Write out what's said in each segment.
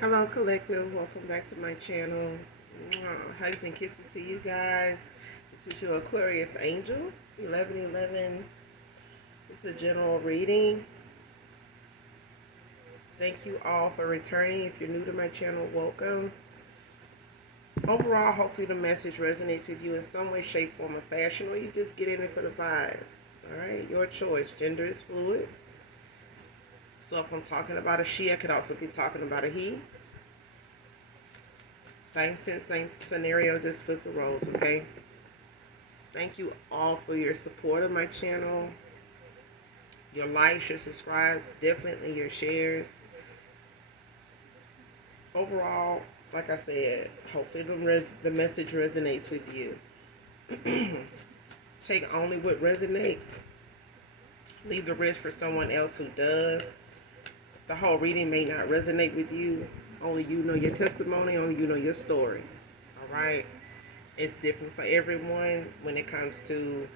Hello, Collective. Welcome back to my channel. Hugs and kisses to you guys. This is your Aquarius Angel, 1111. This is a general reading. Thank you all for returning. If you're new to my channel, welcome. Overall, hopefully the message resonates with you in some way, shape, form, or fashion, or you just get in it for the vibe. All right, your choice. Gender is fluid. So if I'm talking about a she, I could also be talking about a he. Same sense, same scenario, just flip the roles, okay? Thank you all for your support of my channel. Your likes, your subscribes, definitely your shares. Overall, like I said, hopefully the message resonates with you. Take only what resonates. Leave the rest for someone else who does. The whole reading may not resonate with you. Only you know your testimony, only you know your story. All right? It's different for everyone when it comes to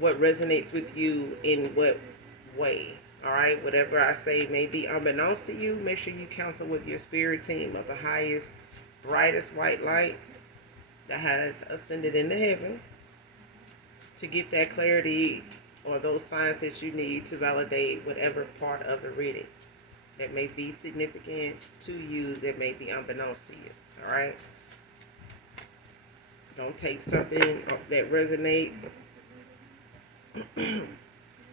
what resonates with you in what way. All right, whatever I say may be unbeknownst to you. Make sure you counsel with your spirit team of the highest, brightest white light that has ascended into heaven to get that clarity or those signs that you need to validate whatever part of the reading that may be significant to you, that may be unbeknownst to you. All right, don't take something that resonates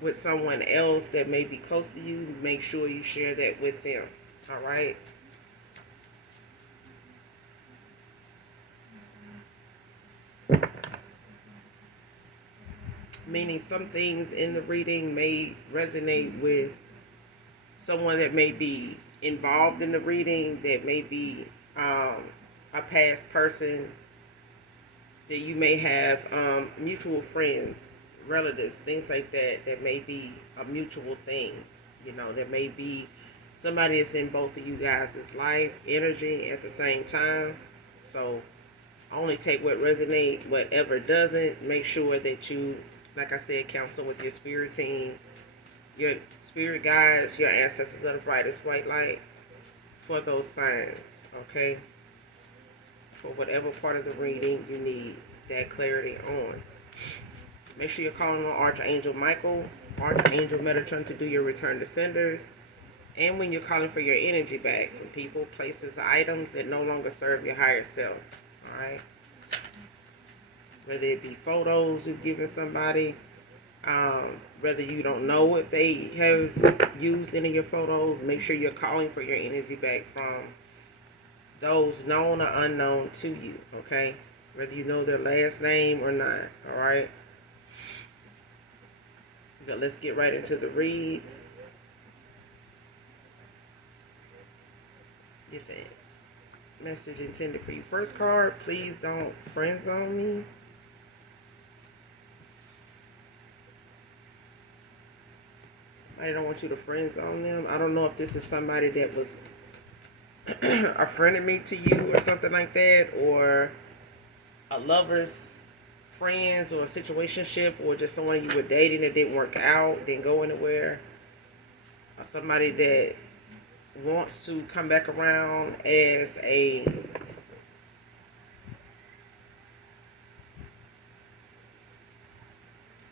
with someone else that may be close to you. Make sure you share that with them. All right. Meaning some things in the reading may resonate with someone that may be involved in the reading, that may be a past person, that you may have mutual friends, relatives, things like that, that may be a mutual thing. You know, that may be somebody that's in both of you guys' life, energy at the same time. So only take what resonates, whatever doesn't. Make sure that you, like I said, counsel with your spirit team, your spirit guides, your ancestors of the brightest white light for those signs, okay? For whatever part of the reading you need that clarity on. Make sure you're calling on Archangel Michael, Archangel Metatron to do your return to senders. And when you're calling for your energy back from people, places, items that no longer serve your higher self, all right? Whether it be photos you've given somebody, whether you don't know if they have used any of your photos, make sure you're calling for your energy back from those known or unknown to you, okay? Whether you know their last name or not, all right? But let's get right into the read. Get that message intended for you. First card, please don't friend zone me. I don't want you to friend zone them. I don't know if this is somebody that was a friend of me to you or something like that, or a lover's friends or a situationship, or just someone you were dating that didn't work out, didn't go anywhere, or somebody that wants to come back around as a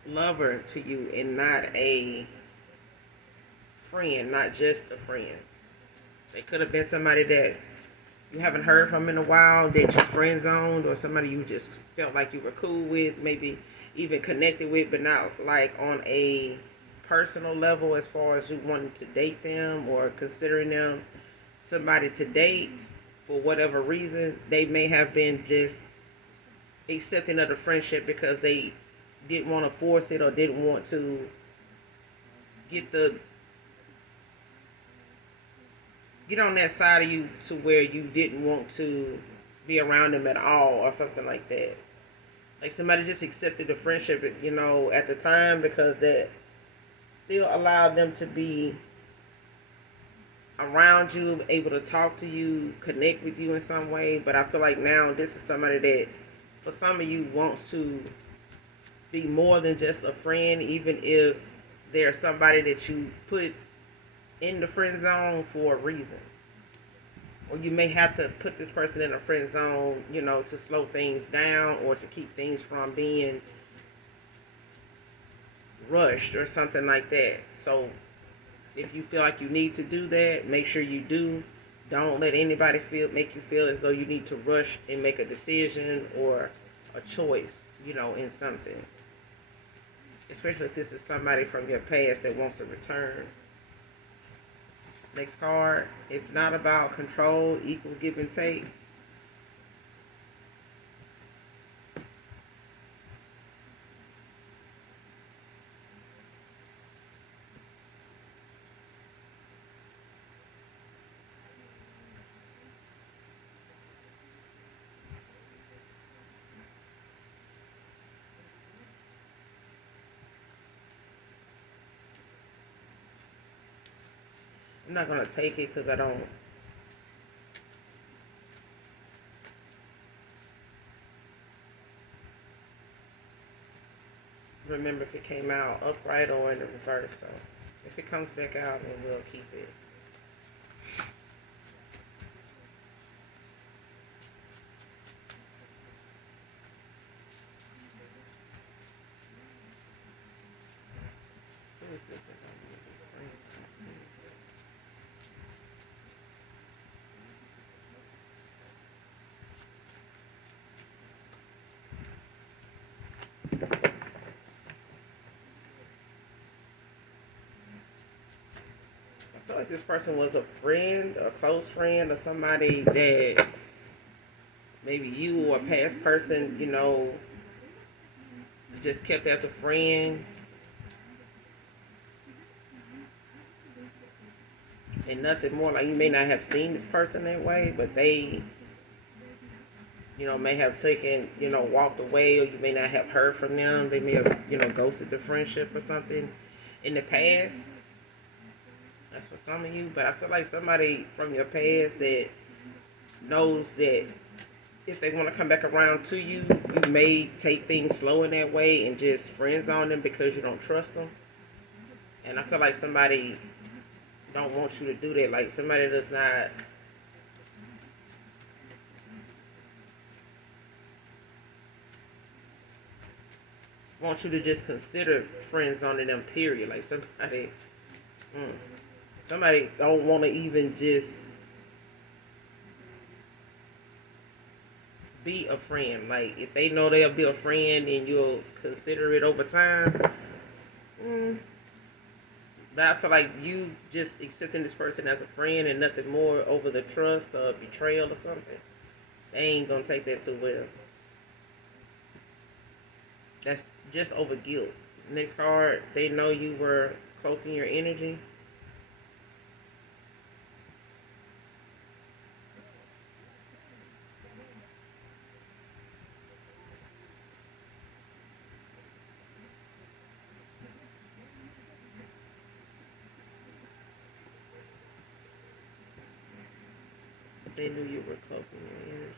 lover to you and not a friend, not just a friend. They could have been somebody that you haven't heard from in a while, that you friend zoned, or somebody you just felt like you were cool with, maybe even connected with, but not like on a personal level as far as you wanted to date them or considering them somebody to date. For whatever reason, they may have been just accepting of the friendship because they didn't want to force it or didn't want to get the get on that side of you to where you didn't want to be around them at all or something like that. Like somebody just accepted the friendship, you know, at the time because that still allowed them to be around you, able to talk to you, connect with you in some way. But I feel like now this is somebody that for some of you wants to be more than just a friend, even if they're somebody that you put in the friend zone for a reason. or you may have to put this person in a friend zone, to slow things down or to keep things from being rushed or something like that. So if you feel like you need to do that, make sure you do. Don't let anybody make you feel as though you need to rush and make a decision or a choice, in something. Especially if this is somebody from your past that wants to return. Next card. It's not about control, equal give and take. I'm not going to take it because I don't remember if it came out upright or in the reverse. So if it comes back out, then we'll keep it. Who is this? I feel like this person was a friend, a close friend, or somebody that maybe you or a past person, just kept as a friend. And nothing more. Like, you may not have seen this person that way, but they, may have taken, walked away, or you may not have heard from them. They may have, ghosted the friendship or something in the past. That's for some of you. But I feel like somebody from your past that knows that if they want to come back around to you, you may take things slow in that way and just friend zone them because you don't trust them. And I feel like somebody don't want you to do that. Like, somebody does not want you to just consider friend zoning them, period. Like, somebody don't want to even just be a friend. Like, if they know they'll be a friend and you'll consider it over time, but I feel like you just accepting this person as a friend and nothing more over the trust or betrayal or something, they ain't gonna take that too well. That's just over guilt. Next card, they know you were cloaking your energy. They knew you were cloaking your energy.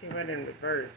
Came right in reverse.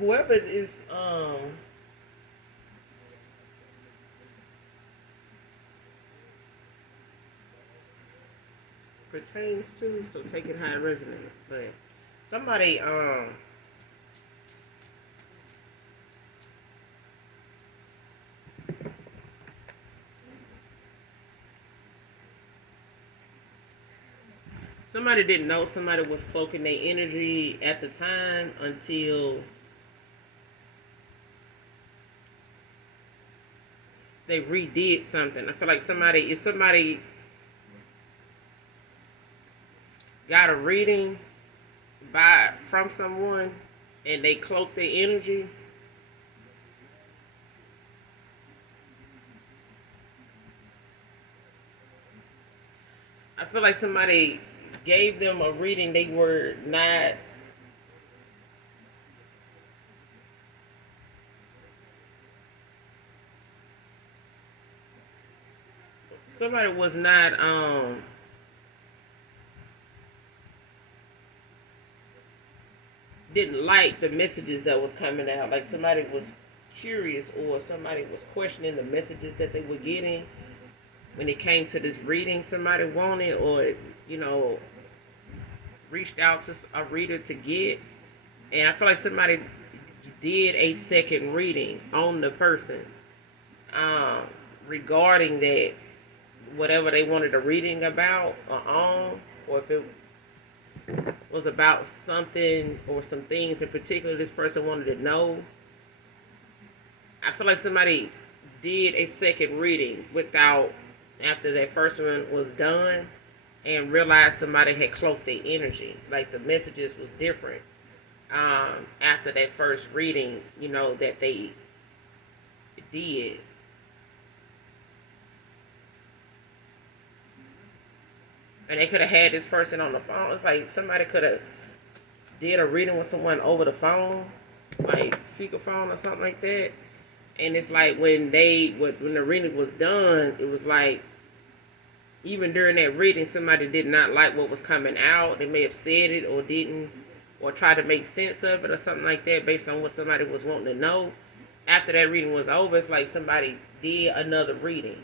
whoever is pertains to, so take it how it resonates. But somebody somebody didn't know somebody was cloaking their energy at the time until they redid something. I feel like if somebody got a reading from someone and they cloak their energy, I feel like somebody gave them a reading they were not somebody was not didn't like the messages that was coming out. Like somebody was curious or somebody was questioning the messages that they were getting when it came to this reading somebody wanted, or you know, reached out to a reader to get. And I feel like somebody did a second reading on the person um, regarding that, whatever they wanted a reading about or on, or if it was about something or some things in particular this person wanted to know. I feel like somebody did a second reading without, after that first one was done, and realized somebody had cloaked their energy. Like the messages was different after that first reading, you know, that they did. And they could have had this person on the phone. It's like somebody could have did a reading with someone over the phone, like speakerphone or something like that. And it's like when the reading was done, it was like even during that reading, somebody did not like what was coming out. They may have said it or didn't, or try to make sense of it or something like that based on what somebody was wanting to know. After that reading was over, it's like somebody did another reading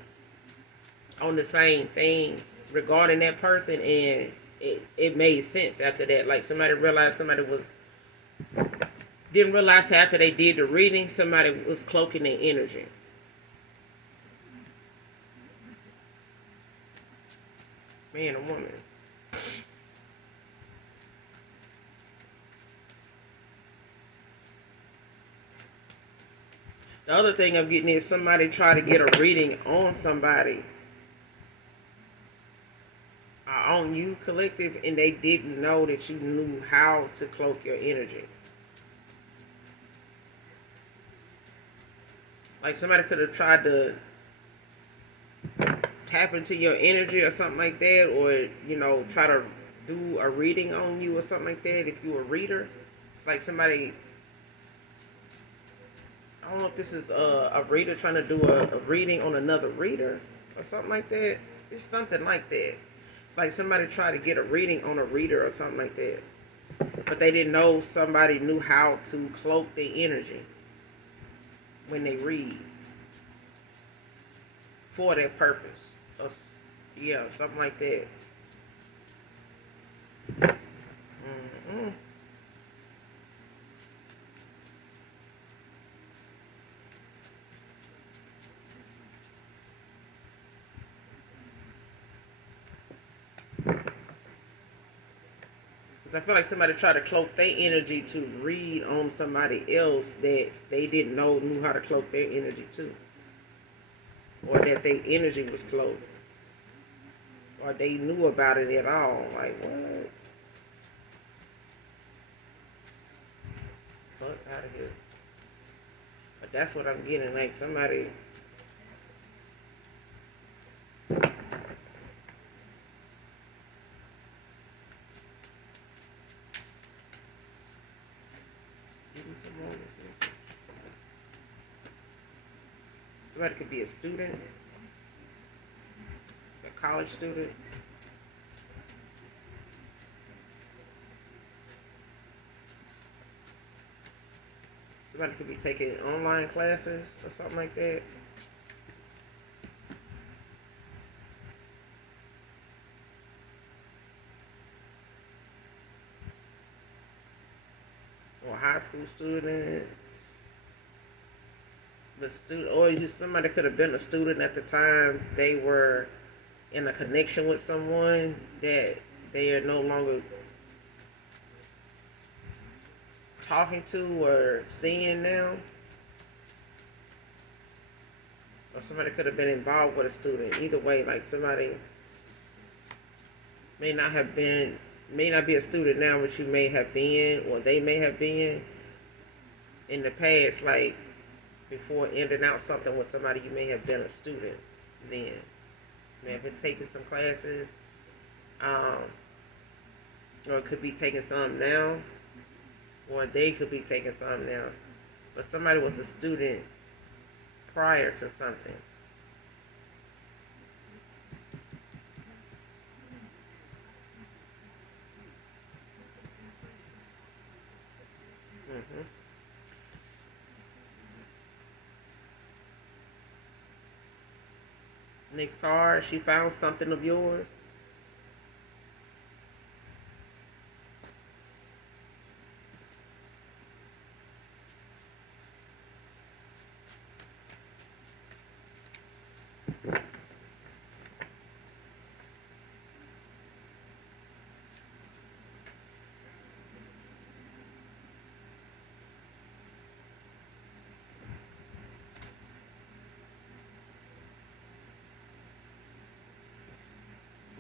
on the same thing regarding that person, and it made sense after that. Like somebody realized somebody was didn't realize after they did the reading somebody was cloaking their energy. Man or woman. The other thing I'm getting is somebody try to get a reading on somebody, on you, collective, and they didn't know that you knew how to cloak your energy. Like somebody could have tried to tap into your energy or something like that, or you know, try to do a reading on you or something like that. If you're a reader, it's like somebody. I don't know if this is a reader trying to do a reading on another reader or something like that. It's something like that. It's like somebody tried to get a reading on a reader or something like that, but they didn't know somebody knew how to cloak their energy when they read for that purpose. Or, yeah, something like that. Mm-hmm. Because I feel like somebody tried to cloak their energy to read on somebody else that they didn't know knew how to cloak their energy too. Or that their energy was cloaked. Or they knew about it at all. Like, what? Fuck out of here. But that's what I'm getting. Like, somebody. Give me some more of this message. Somebody could be a student, a college student. Somebody could be taking online classes or something like that. Or high school students. The student, or somebody could have been a student at the time they were in a connection with someone that they are no longer talking to or seeing now. Or somebody could have been involved with a student. Either way, like somebody may not have been, may not be a student now, but you may have been, or they may have been in the past, like before ending out something with somebody, you may have been a student then. You may have been taking some classes, um, or could be taking some now, or they could be taking some now. But somebody was a student prior to something. Mm-hmm. Next card, she found something of yours.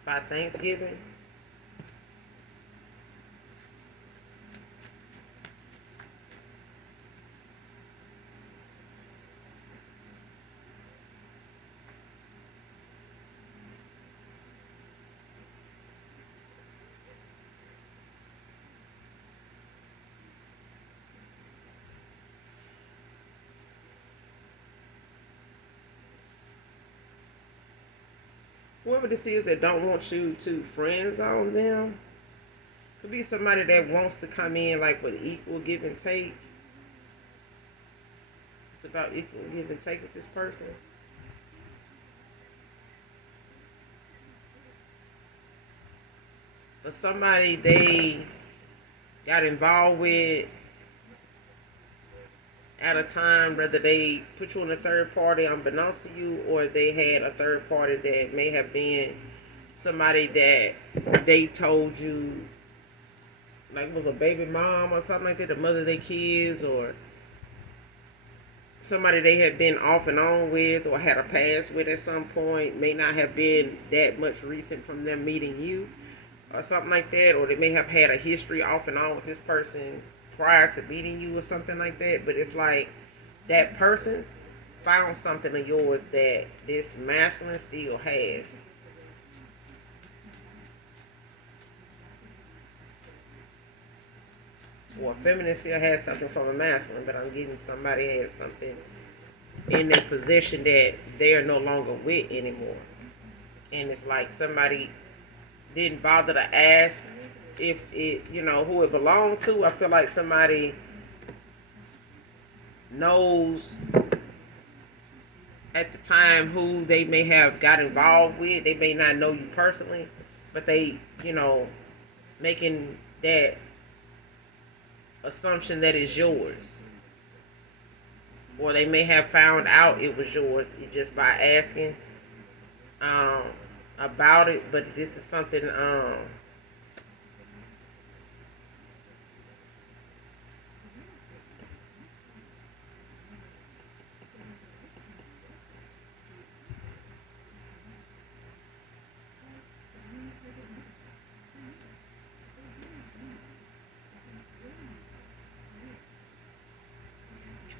By Thanksgiving. Whoever this is that don't want you to friend zone them, could be somebody that wants to come in like with equal give and take. It's about equal give and take with this person. But somebody they got involved with at a time, whether they put you in a third party unbeknownst to you, or they had a third party that may have been somebody that they told you, like was a baby mom or something like that, the mother of their kids, or somebody they had been off and on with or had a past with at some point, may not have been that much recent from them meeting you or something like that, or they may have had a history off and on with this person prior to meeting you or something like that. But it's like that person found something of yours that this masculine still has. Or a feminine still has something from a masculine, but I'm getting somebody has something in their possession that they are no longer with anymore. And it's like somebody didn't bother to ask if it, who it belonged to. I feel like somebody knows at the time who they may have got involved with. They may not know you personally, but they, making that assumption that it's yours. Or they may have found out it was yours just by asking um, about it. But this is something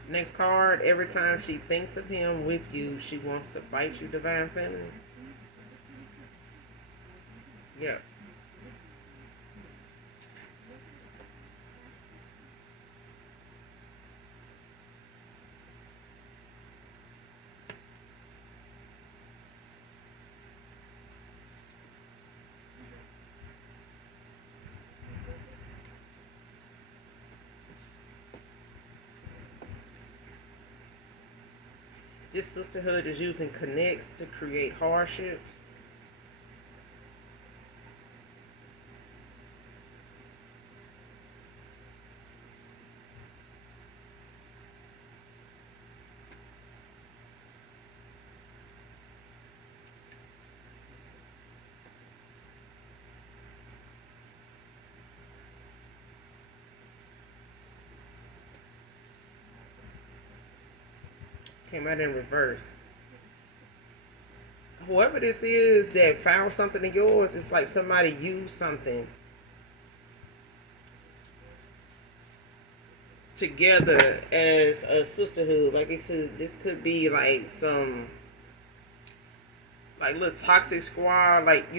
next card. Every time she thinks of him with you, she wants to fight you, Divine Feminine. Yeah. This sisterhood is using connects to create hardships. Came out in reverse. Whoever this is that found something of yours, it's like somebody used something together as a sisterhood. Like this could be like some like little toxic squad, like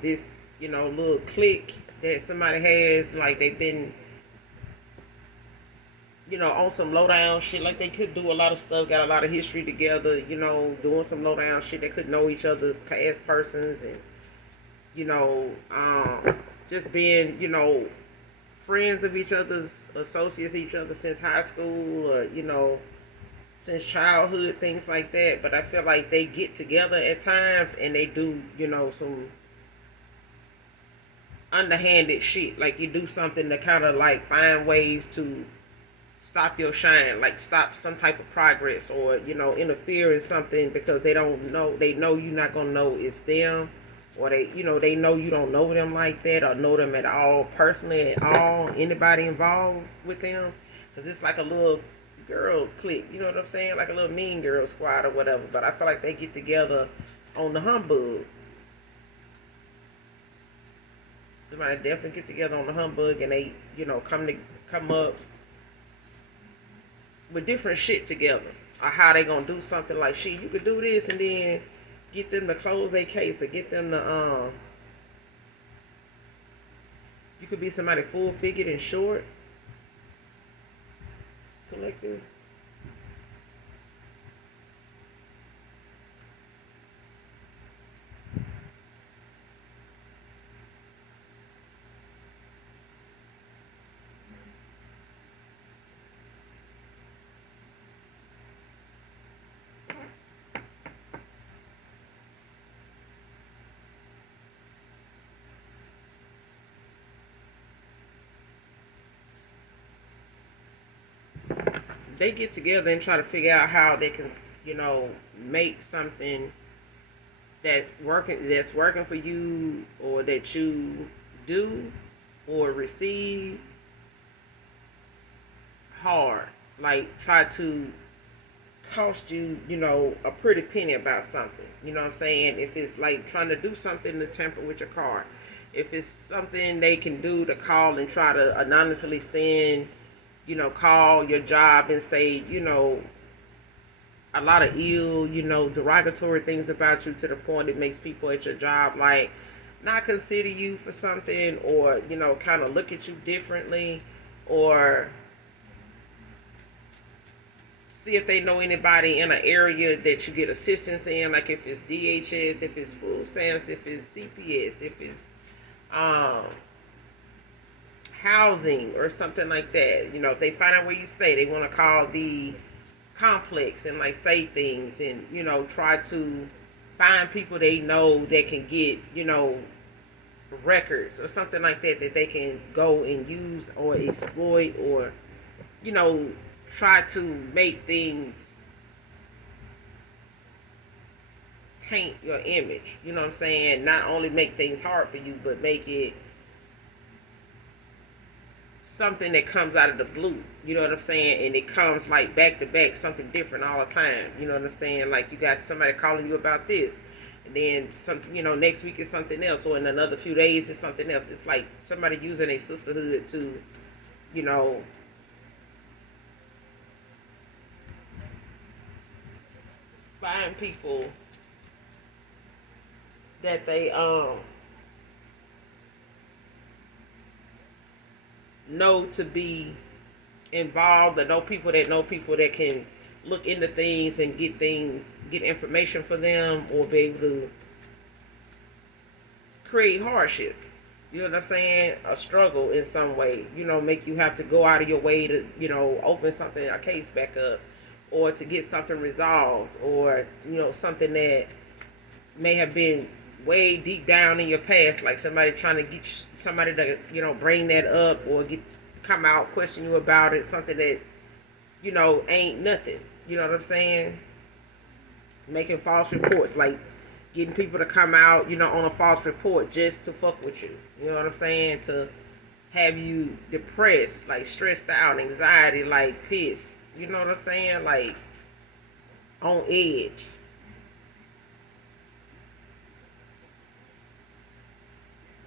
this little clique that somebody has. Like they've been on some low down shit. Like they could do a lot of stuff, got a lot of history together. Doing some low down shit. They could know each other's past persons and you know, just being friends of each other's, associates each other since high school, or since childhood, things like that. But I feel like they get together at times and they do some underhanded shit. Like you do something to kind of like find ways to stop your shine, like stop some type of progress, or interfere in something because they know you're not gonna know it's them, or they know you don't know them like that or know them at all personally at all, anybody involved with them, because it's like a little girl clique, you know what I'm saying, like a little mean girl squad or whatever. But I feel like they get together on the humbug. Somebody definitely get together on the humbug and they come up with different shit together, or how they gonna do something like, shit, you could do this, and then get them to close their case, or get them to you could be somebody full figured and short collective. They get together and try to figure out how they can make something that's working for you, or that you do or receive, hard. Like try to cost you a pretty penny about something. You know what I'm saying? If it's like trying to do something to tamper with your car, if it's something they can do to call and try to anonymously send, call your job and say, a lot of ill, derogatory things about you, to the point it makes people at your job like not consider you for something, or kind of look at you differently, or see if they know anybody in an area that you get assistance in, like if it's DHS, if it's food stamps, if it's CPS, if it's um, housing or something like that. If they find out where you stay, they want to call the complex and like say things, and try to find people they know that can get records or something like that, that they can go and use or exploit, or you know try to make things taint your image. You know what I'm saying? Not only make things hard for you, but make it something that comes out of the blue. You know what I'm saying? And it comes like back to back, something different all the time. You know what I'm saying? Like you got somebody calling you about this, and then something, next week is something else, or in another few days is something else. It's like somebody using a sisterhood to, you know, find people that they know to be involved, or know people that can look into things and get information for them, or be able to create hardships. You know what I'm saying? A struggle in some way. Make you have to go out of your way to, open something, a case back up, or to get something resolved, or something that may have been way deep down in your past, like somebody trying to get somebody to bring that up, or come out question you about it, something that ain't nothing. You know what I'm saying? Making false reports, like getting people to come out, on a false report just to fuck with you. You know what I'm saying? To have you depressed, like stressed out, anxiety, like pissed. You know what I'm saying? Like on edge.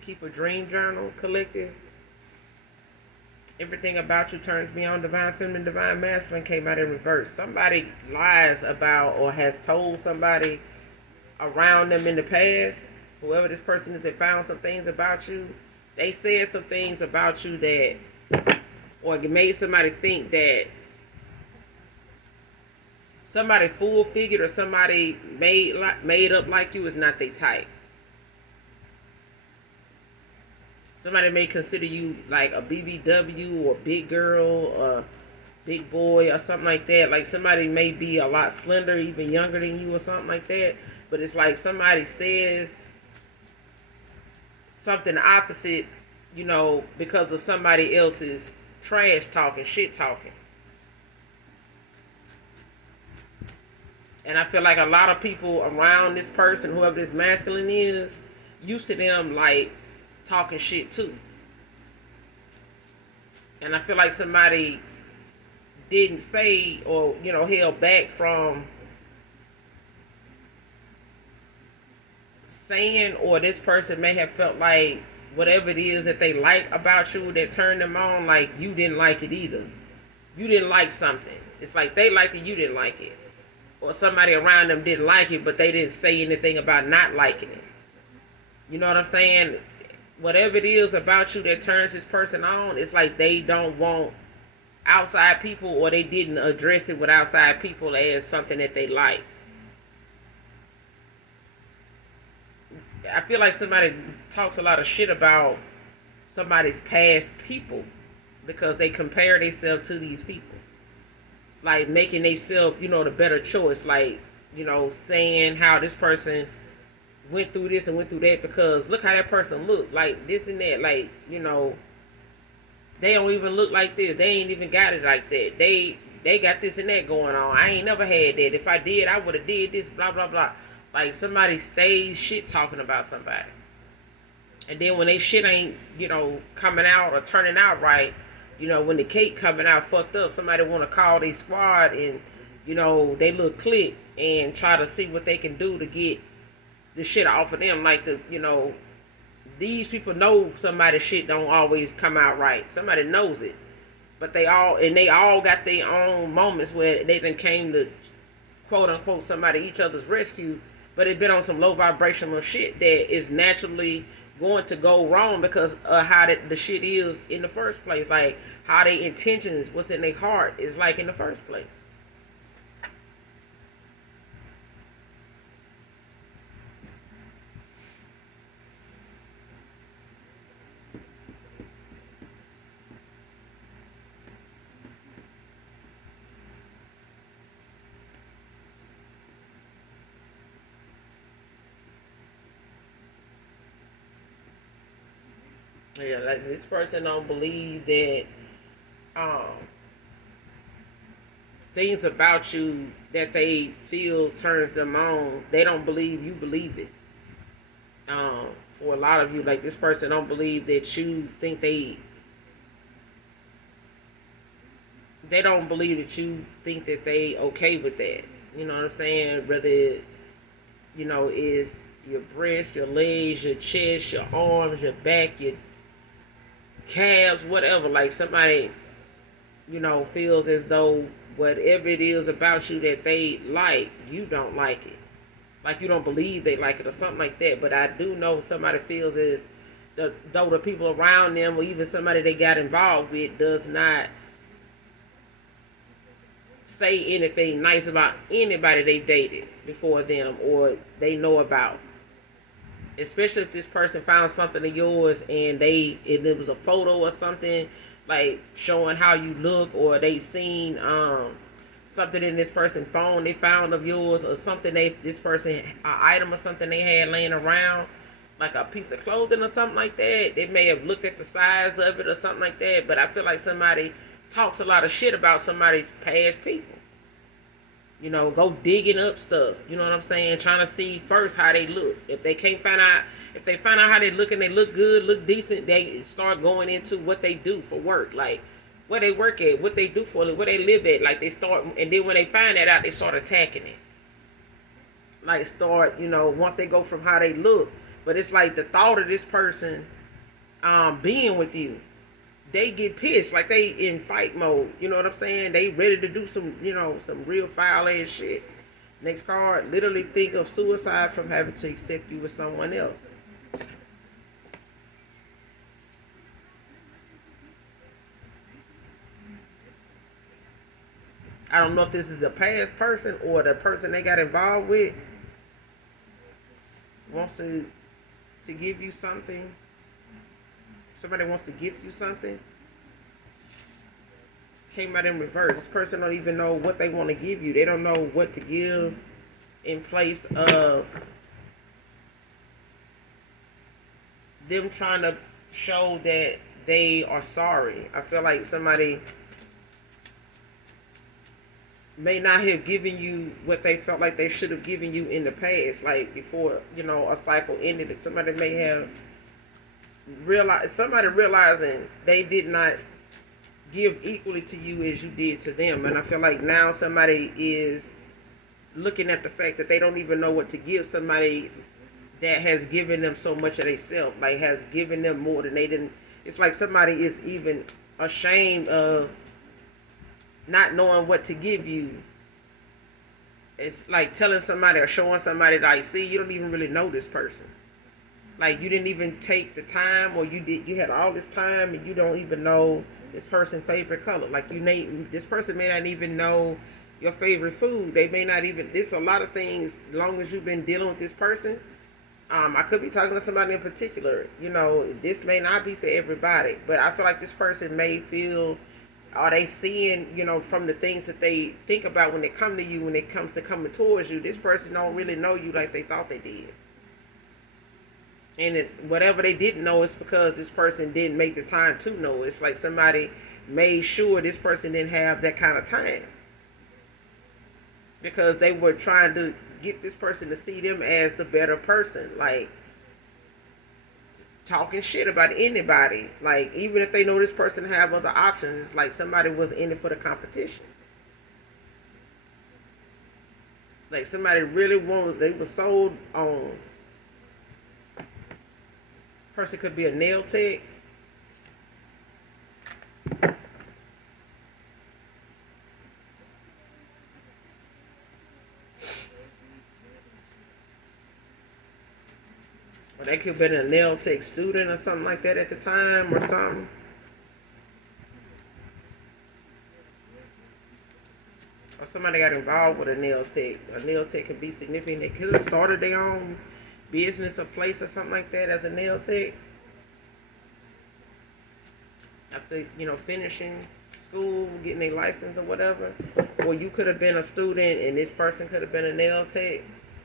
Keep a dream journal, collective. Everything about you turns me on. Divine feminine, divine masculine came out in reverse. Somebody lies about or has told somebody around them in the past. Whoever this person is that found some things about you. They said some things about you that, or it made somebody think that somebody full figured or somebody made up like you is not their type. Somebody may consider you like a BBW or big girl or big boy or something like that. Like somebody may be a lot slender, even younger than you or something like that. But it's like somebody says something opposite, because of somebody else's trash talking, shit talking. And I feel like a lot of people around this person, whoever this masculine is, used to them like talking shit too. And I feel like somebody didn't say or held back from saying, or this person may have felt like whatever it is that they like about you that turned them on, like you didn't like it either. You didn't like something. It's like they liked it, you didn't like it. Or somebody around them didn't like it, but they didn't say anything about not liking it. You know what I'm saying? Whatever it is about you that turns this person on, it's like they don't want outside people, or they didn't address it with outside people as something that they like. I feel like somebody talks a lot of shit about somebody's past people because they compare themselves to these people. Like making themselves, the better choice. Like, saying how this person went through this and went through that because look how that person looked, like this and that, like they don't even look like this, they ain't even got it like that, they got this and that going on, I ain't never had that, if I did I would have did this, blah blah blah. Like somebody stays shit talking about somebody, and then when they shit ain't coming out or turning out right, when the cake coming out fucked up, somebody want to call their squad and they little clique and try to see what they can do to get the shit off of them. Like these people know somebody's shit don't always come out right. Somebody knows it, but they all got their own moments where they done came to quote unquote somebody each other's rescue, but it been on some low vibrational shit that is naturally going to go wrong because of how the shit is in the first place. Like how their intentions, what's in their heart is like in the first place. Yeah, like this person don't believe that things about you that they feel turns them on. They don't believe you believe it. For a lot of you, like this person don't believe that you think they don't believe that you think that they okay with that. You know what I'm saying? Whether is your breast, your legs, your chest, your arms, your back, your calves, whatever. Like somebody, feels as though whatever it is about you that they like, you don't like it. Like you don't believe they like it or something like that. But I do know somebody feels as though the people around them or even somebody they got involved with does not say anything nice about anybody they dated before them or they know about. Especially if this person found something of yours and it was a photo or something like showing how you look, or they seen something in this person's phone they found of yours, or something this person, an item or something they had laying around, like a piece of clothing or something like that. They may have looked at the size of it or something like that. But I feel like somebody talks a lot of shit about somebody's past people. Go digging up stuff. You know what I'm saying? Trying to see first how they look. If they can't find out, if they find out how they look and they look good, look decent, they start going into what they do for work, like where they work at, what they do for it, where they live at. Like they start, and then when they find that out, they start attacking it. Like start, once they go from how they look, but it's like the thought of this person being with you, they get pissed, like they in fight mode. You know what I'm saying? They ready to do some, some real foul ass shit. Next card, literally think of suicide from having to accept you with someone else. I don't know if this is a past person or the person they got involved with wants to give you something. Somebody wants to gift you something. Came out in reverse. This person don't even know what they want to give you. They don't know what to give in place of them trying to show that they are sorry. I feel like somebody may not have given you what they felt like they should have given you in the past, like before, a cycle ended. And somebody may have realizing they did not give equally to you as you did to them. And I feel like now somebody is looking at the fact that they don't even know what to give somebody that has given them so much of themselves, like has given them more than they didn't. It's like somebody is even ashamed of not knowing what to give you. It's like telling somebody or showing somebody, like, see, you don't even really know this person. Like you didn't even take the time, or you had all this time and you don't even know this person's favorite color. Like this person may not even know your favorite food. They may not even, there's a lot of things, as long as you've been dealing with this person. I could be talking to somebody in particular, this may not be for everybody, but I feel like this person may feel, are they seeing, from the things that they think about when they come to you, when it comes to coming towards you, this person don't really know you like they thought they did. And whatever they didn't know, it's because this person didn't make the time to know. It's like somebody made sure this person didn't have that kind of time, because they were trying to get this person to see them as the better person, like talking shit about anybody. Like even if they know this person have other options, it's like somebody was in it for the competition. Like somebody really wanted, they were sold on. Person could be a nail tech. Or they could have been a nail tech student or something like that at the time or something. Or somebody got involved with a nail tech. A nail tech could be significant. They could have started their own business or place or something like that as a nail tech after finishing school, getting a license or whatever. Or you could have been a student and this person could have been a nail tech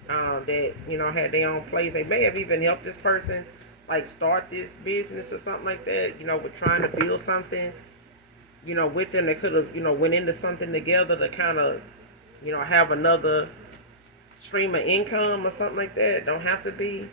that had their own place. They may have even helped this person like start this business or something like that, with trying to build something with them. They could have went into something together to kind of have another stream of income or something like that. Don't have to be.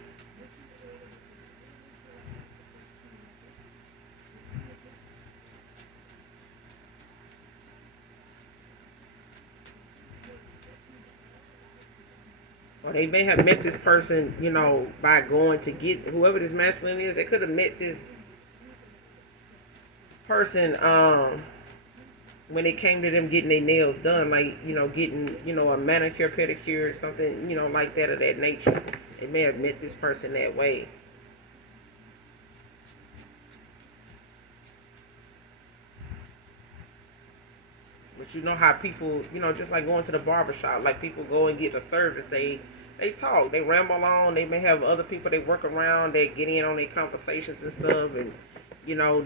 Or they may have met this person, by going to get whoever this masculine is. They could have met this person when it came to them getting their nails done, like getting a manicure, pedicure, something like that of that nature. They may have met this person that way. But how people, just like going to the barbershop, like people go and get a service, they talk, they ramble on, they may have other people they work around, they get in on their conversations and stuff, and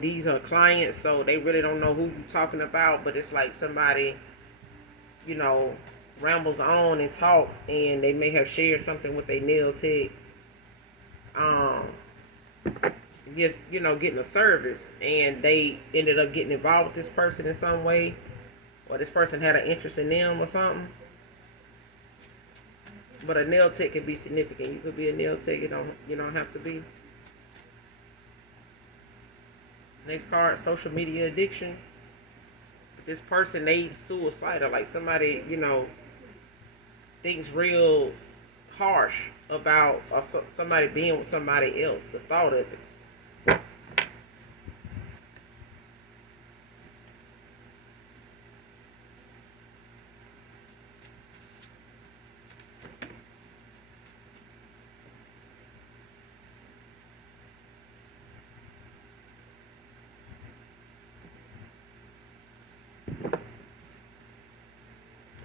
these are clients, so they really don't know who you're talking about, but it's like somebody you know, rambles on and talks, and they may have shared something with a nail tech, um, just, getting a service, and they ended up getting involved with this person in some way, or this person had an interest in them or something. But a nail tech can be significant. You could be a nail tech. You don't have to be. Next card, social media addiction. But this person, they suicidal. Like somebody, thinks real harsh about somebody being with somebody else. The thought of it.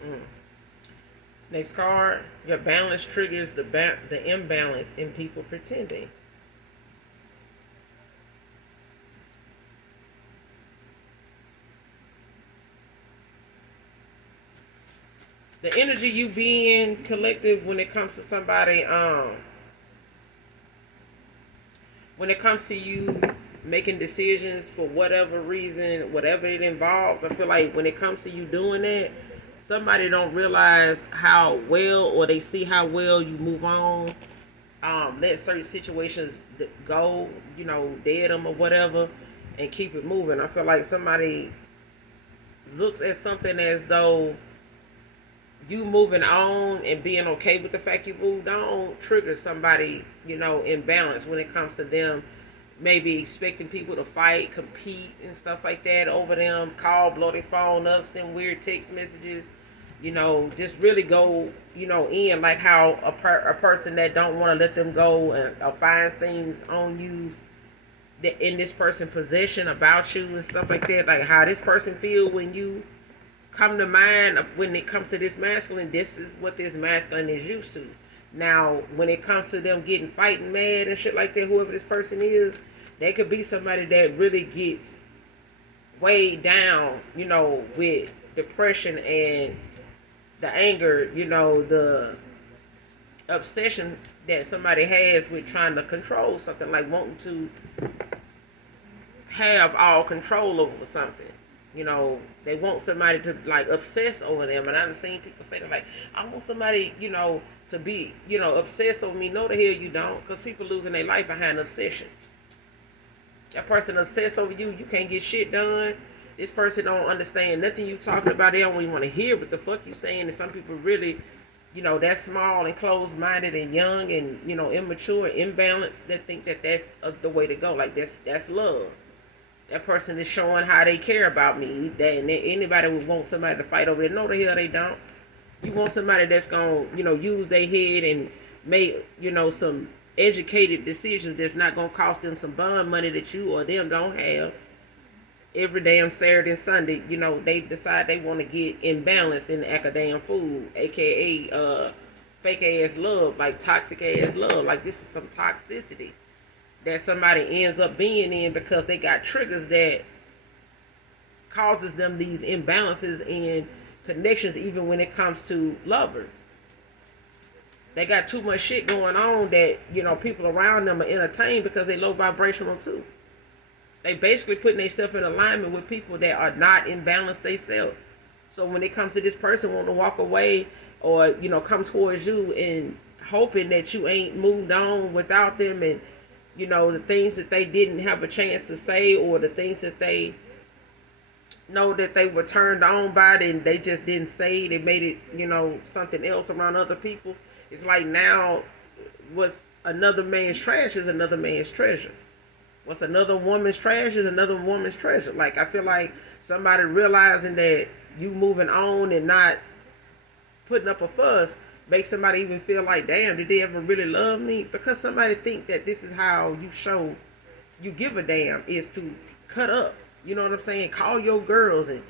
Mm. Next card, your balance triggers the imbalance in people pretending. The energy you be in collective when it comes to somebody, when it comes to you making decisions for whatever reason, whatever it involves, I feel like when it comes to you doing that, somebody don't realize how well, or they see how well you move on. Let certain situations go, dead them or whatever, and keep it moving. I feel like somebody looks at something as though you moving on and being okay with the fact you moved on triggers somebody, imbalance when it comes to them maybe expecting people to fight, compete, and stuff like that over them, call, blow their phone up, send weird text messages, just really go, in like how a person that don't want to let them go and find things on you that in this person possession about you and stuff like that, like how this person feel when you come to mind when it comes to this masculine. This is what this masculine is used to. Now, when it comes to them getting fighting mad and shit like that, whoever this person is, they could be somebody that really gets weighed down, with depression and the anger, the obsession that somebody has with trying to control something, like wanting to have all control over something. They want somebody to like obsess over them. And I've seen people say that, like, I want somebody, to be, obsessed over me. No, the hell you don't, because people losing their life behind obsession. That person obsessed over you, you can't get shit done. This person don't understand nothing you talking about. They don't even want to hear what the fuck you saying. And some people really, that's small and closed-minded and young and, immature, imbalanced, that think that that's the way to go. Like, that's love. That person is showing how they care about me. And anybody would want somebody to fight over it. No, the hell they don't. You want somebody that's going to, use their head and make, some educated decisions that's not going to cost them some bond money that you or them don't have. Every damn Saturday and Sunday, they decide they want to get imbalanced in the academic food, a.k.a. Fake ass love, like toxic ass love. Like, this is some toxicity that somebody ends up being in because they got triggers that causes them these imbalances in connections, even when it comes to lovers. They got too much shit going on that, people around them are entertained because they low vibrational too. They basically putting themselves in alignment with people that are not in balance themselves. So when it comes to this person wanting to walk away or, come towards you and hoping that you ain't moved on without them, and the things that they didn't have a chance to say, or the things that they know that they were turned on by and they just didn't say, they made it, something else around other people. It's like now what's another man's trash is another man's treasure. What's another woman's trash is another woman's treasure. Like, I feel like somebody realizing that you moving on and not putting up a fuss makes somebody even feel like, damn, did they ever really love me? Because somebody think that this is how you show you give a damn, is to cut up. You know what I'm saying? Call your girls and,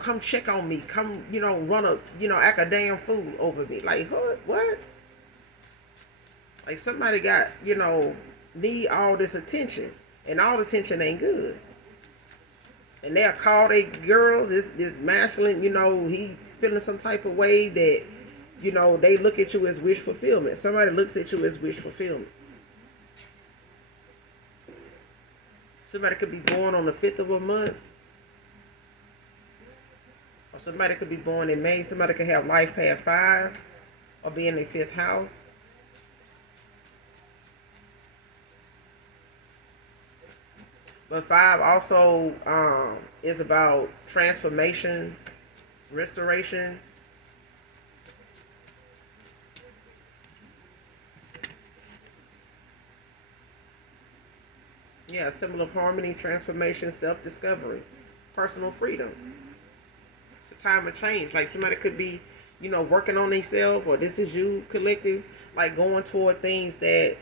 come check on me. Come, run a, act a damn fool over me. Like, what? Like, somebody got, need all this attention. And all the attention ain't good. And they'll call they girls, this masculine, he feeling some type of way that, they look at you as wish fulfillment. Somebody looks at you as wish fulfillment. Somebody could be born on the 5th of a month, or somebody could be born in May. Somebody could have life path 5 or be in their 5th house. But 5 also is about transformation, restoration. Yeah, a symbol of harmony, transformation, self-discovery, personal freedom. It's a time of change. Like somebody could be, working on themselves, or this is you, collective, like going toward things that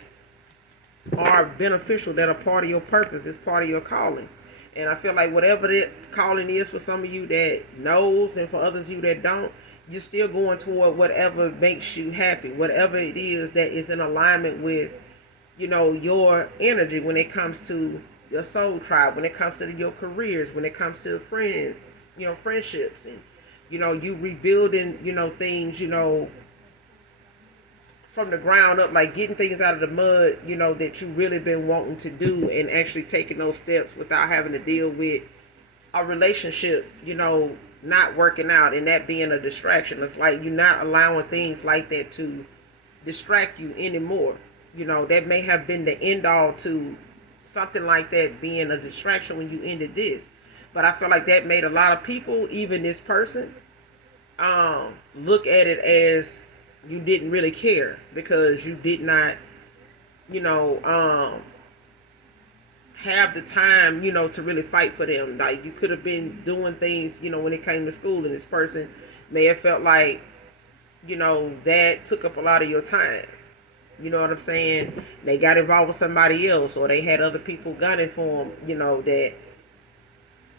are beneficial, that are part of your purpose, it's part of your calling. And I feel like whatever that calling is for some of you that knows, and for others of you that don't, you're still going toward whatever makes you happy, whatever it is that is in alignment with, your energy when it comes to your soul tribe, when it comes to your careers, when it comes to friends, friendships, and, you rebuilding, things, from the ground up, like getting things out of the mud, that you really been wanting to do, and actually taking those steps without having to deal with a relationship, not working out, and that being a distraction. It's like you're not allowing things like that to distract you anymore. That may have been the end all to something like that being a distraction when you ended this. But I feel like that made a lot of people, even this person, look at it as you didn't really care, because you did not, have the time, to really fight for them. Like you could have been doing things, when it came to school, and this person may have felt like, that took up a lot of your time. You know what I'm saying? They got involved with somebody else, or they had other people gunning for them, that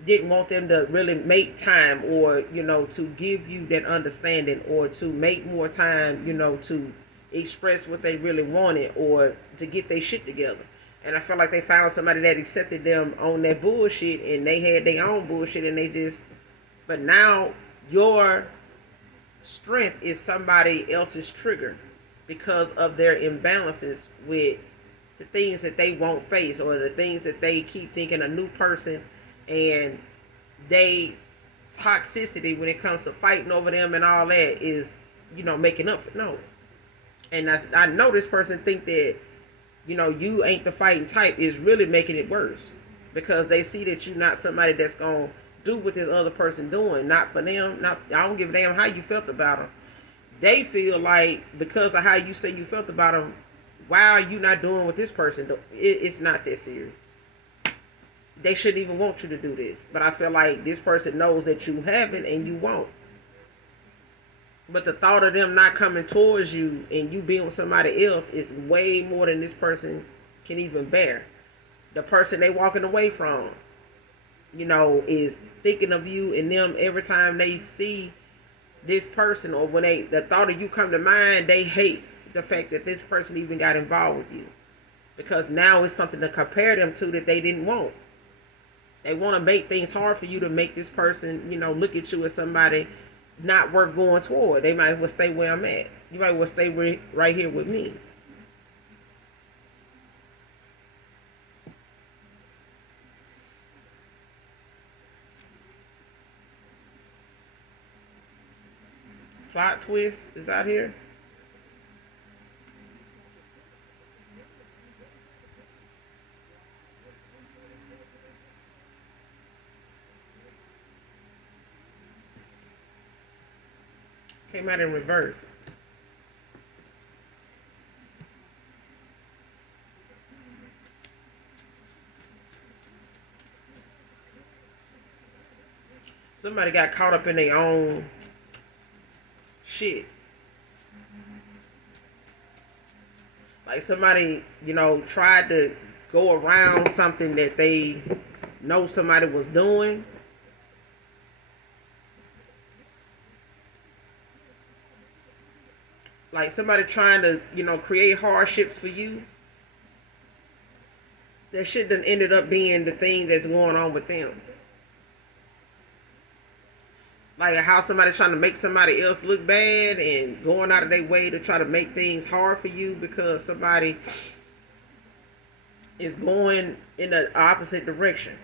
didn't want them to really make time, or, to give you that understanding, or to make more time, to express what they really wanted, or to get their shit together. And I felt like they found somebody that accepted them on that bullshit, and they had their own bullshit, and they just, but now your strength is somebody else's trigger, because of their imbalances with the things that they won't face, or the things that they keep thinking a new person, and they toxicity when it comes to fighting over them and all that is, making up for no. And I know this person think that, you ain't the fighting type, is really making it worse, because they see that you're not somebody that's gonna do what this other person doing, not for them. Not, I don't give a damn how you felt about them. They feel like because of how you say you felt about them, why are you not doing what this person do? It's not that serious. They shouldn't even want you to do this. But I feel like this person knows that you haven't and you won't. But the thought of them not coming towards you and you being with somebody else is way more than this person can even bear. The person they walking away from, is thinking of you and them every time they see this person, or when the thought of you come to mind, they hate the fact that this person even got involved with you, because now it's something to compare them to that they didn't want. They want to make things hard for you to make this person, look at you as somebody not worth going toward. They might as well stay where I'm at. You might as well stay right here with me. Plot twist is out here. Came out in reverse. Somebody got caught up in their own shit. Like somebody, tried to go around something that they know somebody was doing. Like somebody trying to, create hardships for you. That shit done ended up being the thing that's going on with them. Like how somebody trying to make somebody else look bad and going out of their way to try to make things hard for you because somebody is going in the opposite direction.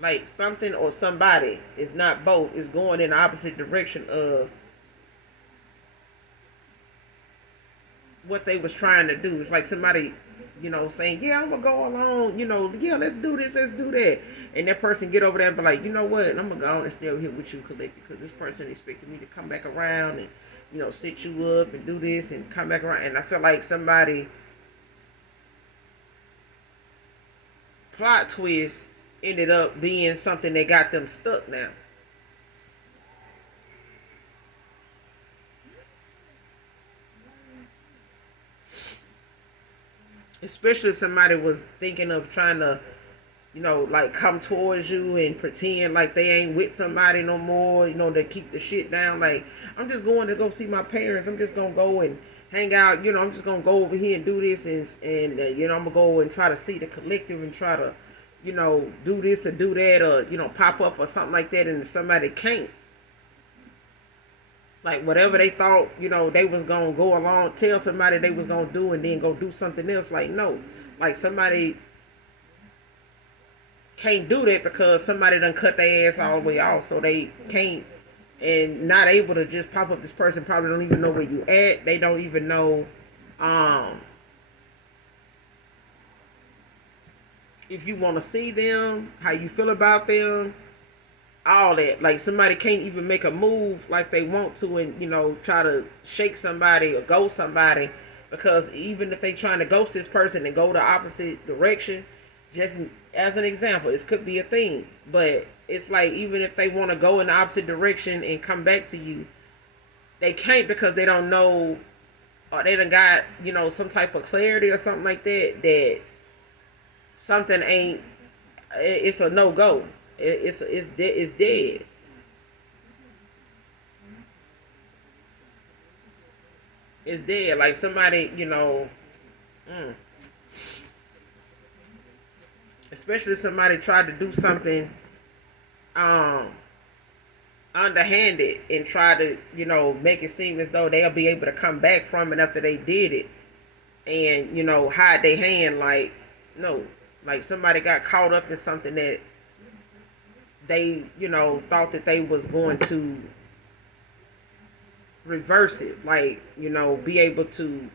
Like something or somebody, if not both, is going in the opposite direction of what they was trying to do. It's like somebody, saying, "Yeah, I'm gonna go along. Yeah, let's do this, let's do that," and that person get over there and be like, "You know what? I'm gonna go on and stay over here with you, collected, because this person expected me to come back around and sit you up and do this and come back around." And I feel like somebody plot twist ended up being something that got them stuck now. Especially if somebody was thinking of trying to, like come towards you and pretend like they ain't with somebody no more, to keep the shit down. Like, I'm just going to go see my parents. I'm just going to go and hang out. I'm just going to go over here and do this. And I'm going to go and try to see the collective and try to, do this or do that or, pop up or something like that. And somebody can't. Like whatever they thought, they was gonna go along, tell somebody they was gonna do, and then go do something else. Like no, like somebody can't do that because somebody done cut their ass all the way off, so they can't and not able to just pop up. This person probably don't even know where you at. They don't even know if you want to see them, how you feel about them, all that. Like somebody can't even make a move like they want to and try to shake somebody or ghost somebody, because even if they trying to ghost this person and go the opposite direction, just as an example, this could be a thing, but it's like even if they want to go in the opposite direction and come back to you, they can't because they don't know, or they done got some type of clarity or something like that something ain't, it's a no-go. It's dead. It's dead. Like somebody, especially if somebody tried to do something um underhanded and try to, make it seem as though they'll be able to come back from it after they did it and, hide their hand. Like, no, like somebody got caught up in something that they, thought that they was going to reverse it. Like, be able to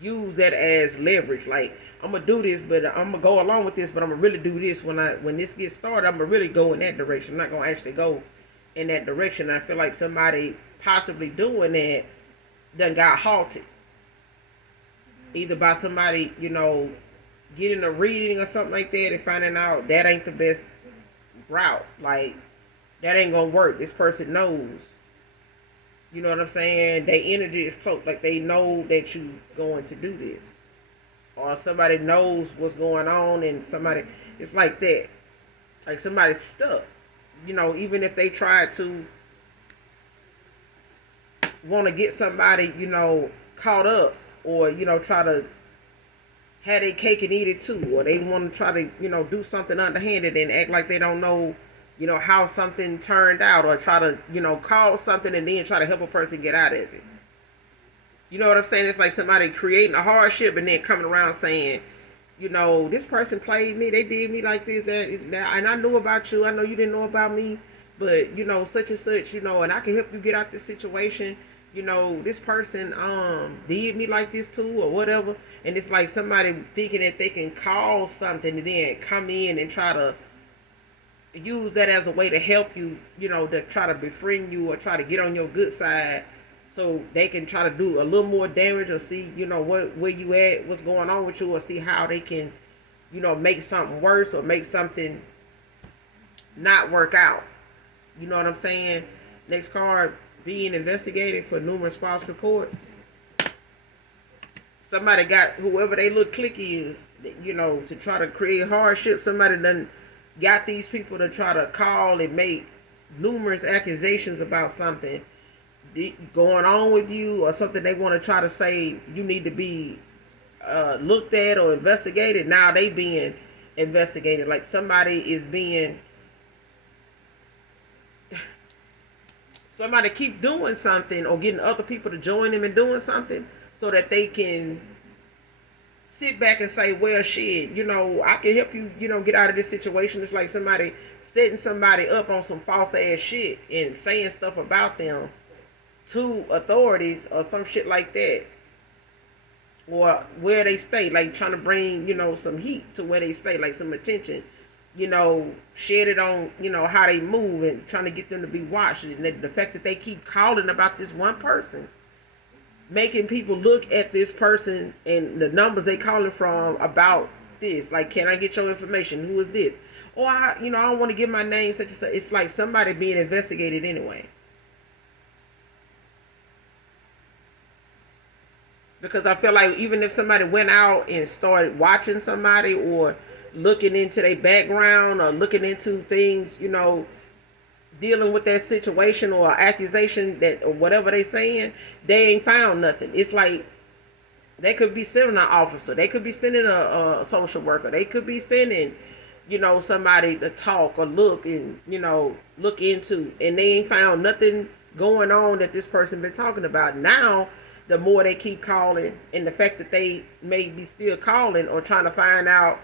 use that as leverage. Like, I'm gonna do this, but I'm gonna go along with this, but I'm gonna really do this when this gets started. I'm gonna really go in that direction. I'm not gonna actually go in that direction. And I feel like somebody possibly doing that done got halted, either by somebody, getting a reading or something like that and finding out that ain't the best route. Like, that ain't gonna work. This person knows. You know what I'm saying? Their energy is cloaked. Like, they know that you going to do this. Or somebody knows what's going on and somebody, it's like that. Like somebody's stuck. Even if they try to want to get somebody, caught up, or, try to have their cake and eat it too, or they want to try to, do something underhanded and act like they don't know, how something turned out, or try to, cause something and then try to help a person get out of it. You know what I'm saying? It's like somebody creating a hardship and then coming around saying, this person played me. They did me like this, and I knew about you. I know you didn't know about me, but, such and such, and I can help you get out this situation. This person did me like this too, or whatever. And it's like somebody thinking that they can cause something and then come in and try to use that as a way to help you, to try to befriend you or try to get on your good side, so they can try to do a little more damage or see, where you at, what's going on with you, or see how they can, make something worse or make something not work out. You know what I'm saying? Next card, being investigated for numerous false reports. Somebody got whoever they look clicky is, to try to create hardship. Somebody done got these people to try to call and make numerous accusations about something going on with you, or something they want to try to say you need to be looked at or investigated. Now they being investigated. Like somebody is being, somebody keep doing something or getting other people to join them in doing something so that they can sit back and say, well, shit, I can help you, get out of this situation. It's like somebody setting somebody up on some false ass shit and saying stuff about them to authorities or some shit like that. Or where they stay, like trying to bring, some heat to where they stay, like some attention, shed it on, how they move and trying to get them to be watched. And the fact that they keep calling about this one person, making people look at this person and the numbers they calling from about this. Like, can I get your information? Who is this? Or I don't want to give my name, such and such. It's like somebody being investigated anyway. Because I feel like even if somebody went out and started watching somebody or looking into their background or looking into things, dealing with that situation or accusation that or whatever they saying, they ain't found nothing. It's like they could be sending an officer, they could be sending a social worker, they could be sending, somebody to talk or look and look into, and they ain't found nothing going on that this person been talking about. Now the more they keep calling, and the fact that they may be still calling or trying to find out,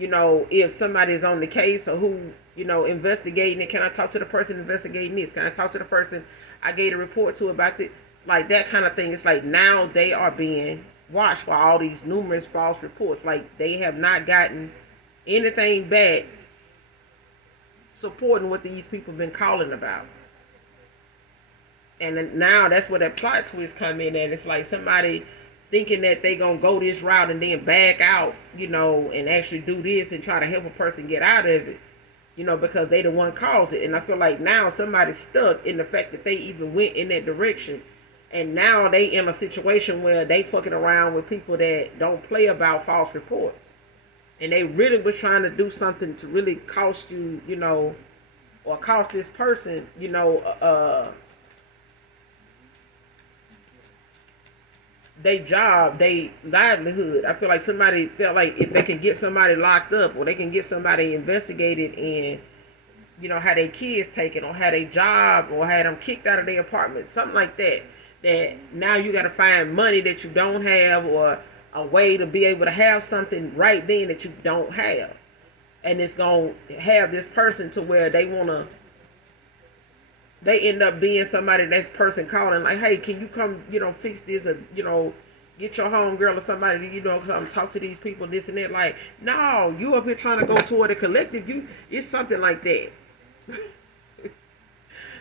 if somebody's on the case or who, investigating it. Can I talk to the person investigating this? Can I talk to the person I gave a report to about it? Like that kind of thing. It's like now they are being watched by all these numerous false reports. Like they have not gotten anything back supporting what these people have been calling about. And then now that's where that plot twist come in, and it's like somebody thinking that they gonna go this route and then back out, and actually do this and try to help a person get out of it, because they the one caused it. And I feel like now somebody's stuck in the fact that they even went in that direction, and now they in a situation where they fucking around with people that don't play about false reports, and they really was trying to do something to really cost you, or cost this person, they job, they livelihood. I feel like somebody felt like if they can get somebody locked up or they can get somebody investigated and had their kids taken or had a job or had them kicked out of their apartment, something like that, that now you got to find money that you don't have or a way to be able to have something right then that you don't have, and it's gonna have this person to where they end up being somebody, that person calling like, hey, can you come, fix this, or, get your homegirl or somebody to, come talk to these people, this and that. Like, no, you up here trying to go toward a collective. It's something like that.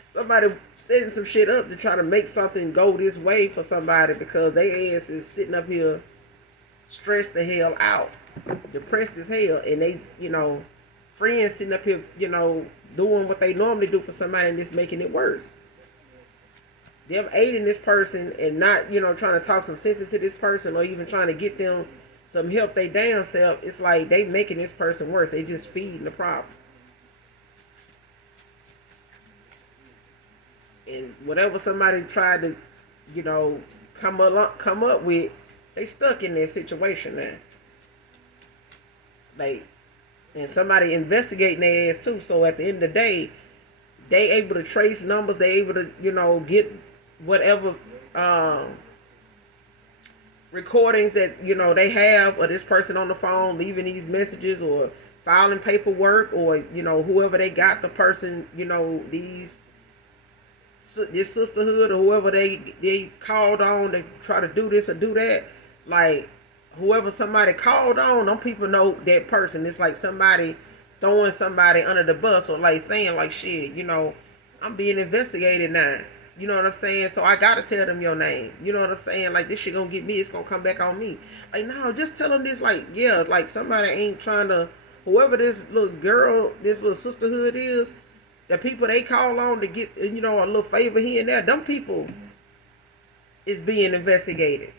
Somebody setting some shit up to try to make something go this way for somebody because they ass is sitting up here stressed the hell out, depressed as hell, and they, friends sitting up here, doing what they normally do for somebody and just making it worse. Them aiding this person and not, trying to talk some sense into this person or even trying to get them some help they damn self. It's like they making this person worse. They just feeding the problem. And whatever somebody tried to, come up with, they stuck in their situation now. And somebody investigating their ass too. So at the end of the day, they able to trace numbers. They able to, get whatever recordings that, they have of this person on the phone leaving these messages or filing paperwork or, whoever they got the person, this sisterhood or whoever they called on to try to do this or do that. Like, whoever somebody called on, them people know that person. It's like somebody throwing somebody under the bus or like saying like, shit, I'm being investigated now. You know what I'm saying? So I gotta tell them your name. You know what I'm saying? Like, this shit gonna get me. It's gonna come back on me. Like, no, just tell them this. Like, yeah, like somebody ain't trying to, whoever this little girl, this little sisterhood is, the people they call on to get, a little favor here and there, them people is being investigated.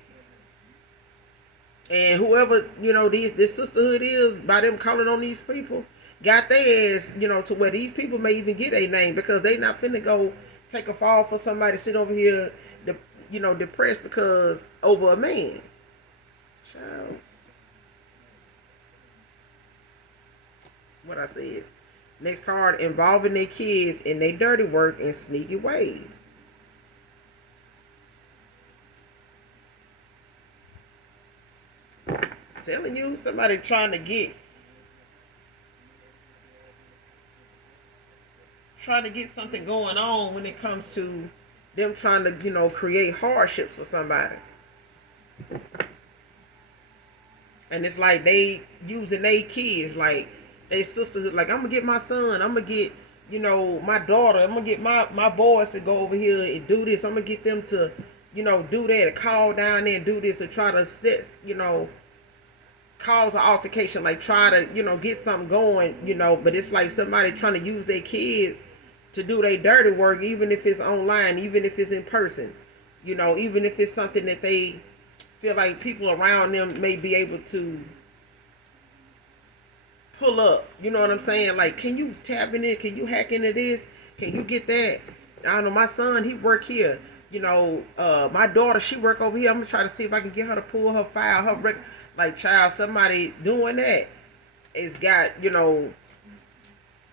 And whoever, this sisterhood is, by them calling on these people, got their ass, to where these people may even get a name because they not finna go take a fall for somebody sit over here, depressed because over a man. Child, what I said. Next card, involving their kids in their dirty work and sneaky ways. Telling you, somebody trying to get something going on when it comes to them trying to, create hardships for somebody. And it's like they using their kids, like they sisterhood. Like, I'm gonna get my son, I'm gonna get, my daughter, I'm gonna get my boys to go over here and do this. I'm gonna get them to, do that, to call down there and do this, and try to set, cause an altercation, like try to, get something going, but it's like somebody trying to use their kids to do their dirty work, even if it's online, even if it's in person, even if it's something that they feel like people around them may be able to pull up. You know what I'm saying? Like, can you tap in it? Can you hack into this? Can you get that? I don't know. My son, he work here. My daughter, she work over here. I'm gonna try to see if I can get her to pull her file, like, child. Somebody doing that is got,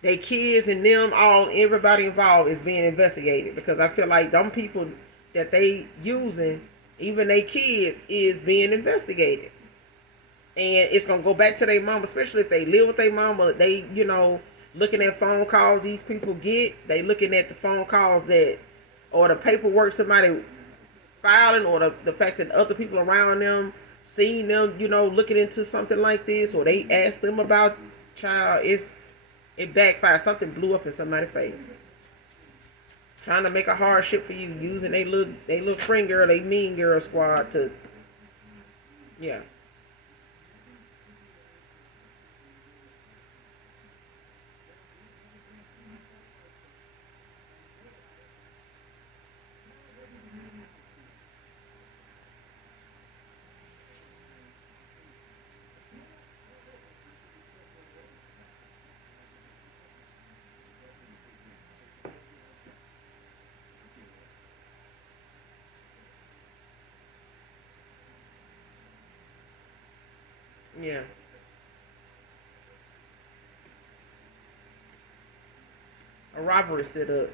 they kids and them, all, everybody involved is being investigated, because I feel like them people that they using, even they kids, is being investigated. And it's gonna go back to their mama, especially if they live with their mama. They, looking at phone calls these people get. They looking at the phone calls that, or the paperwork somebody filing, or the fact that other people around them seeing them, looking into something like this, or they ask them about child. It backfired. Something blew up in somebody's face. Trying to make a hardship for you, using they little friend girl, they mean girl squad to, yeah. Yeah. A robbery set up.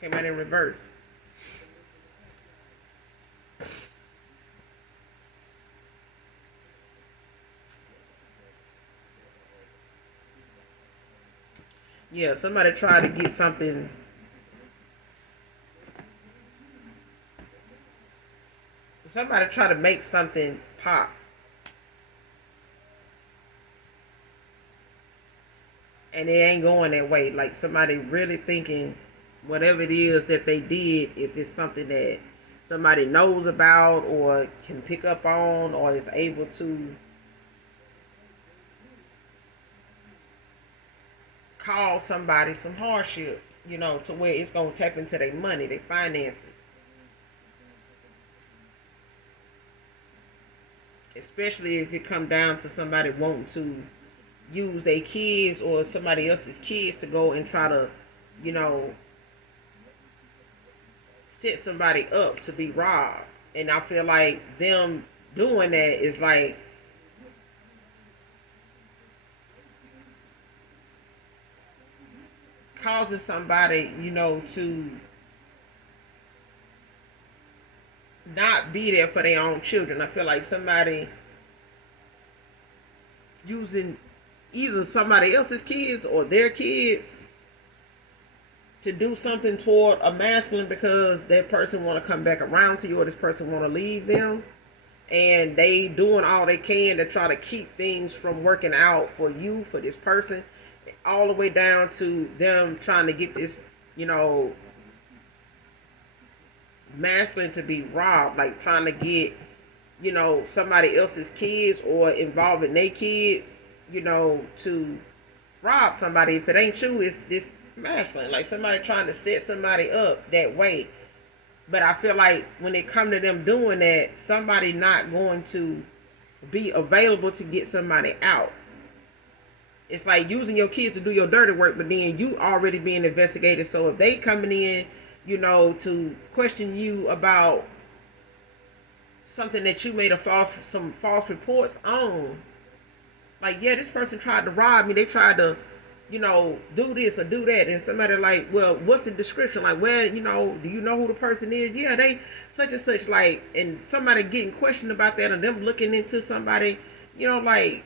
Came out in reverse. Yeah, somebody tried to get something. Somebody tried to make something pop. And it ain't going that way. Like, somebody really thinking whatever it is that they did, if it's something that somebody knows about or can pick up on or is able to cause somebody some hardship, to where it's going to tap into their money, their finances. Especially if it come down to somebody wanting to use their kids or somebody else's kids to go and try to, you know, set somebody up to be robbed. And I feel like them doing that is like causing somebody, to not be there for their own children. I feel like somebody using either somebody else's kids or their kids to do something toward a masculine because that person want to come back around to you or this person want to leave them, and they doing all they can to try to keep things from working out for you, for this person, all the way down to them trying to get this, masculine to be robbed, like trying to get, somebody else's kids or involving their kids, to rob somebody. If it ain't you, it's this masculine, like somebody trying to set somebody up that way. But I feel like when it come to them doing that, somebody not going to be available to get somebody out. It's like using your kids to do your dirty work, but then you already being investigated. So if they coming in, to question you about something that you made some false reports on, like, yeah, this person tried to rob me. They tried to, do this or do that. And somebody like, well, what's the description? Like, well, do you know who the person is? Yeah, they such and such. Like, and somebody getting questioned about that, or them looking into somebody, like,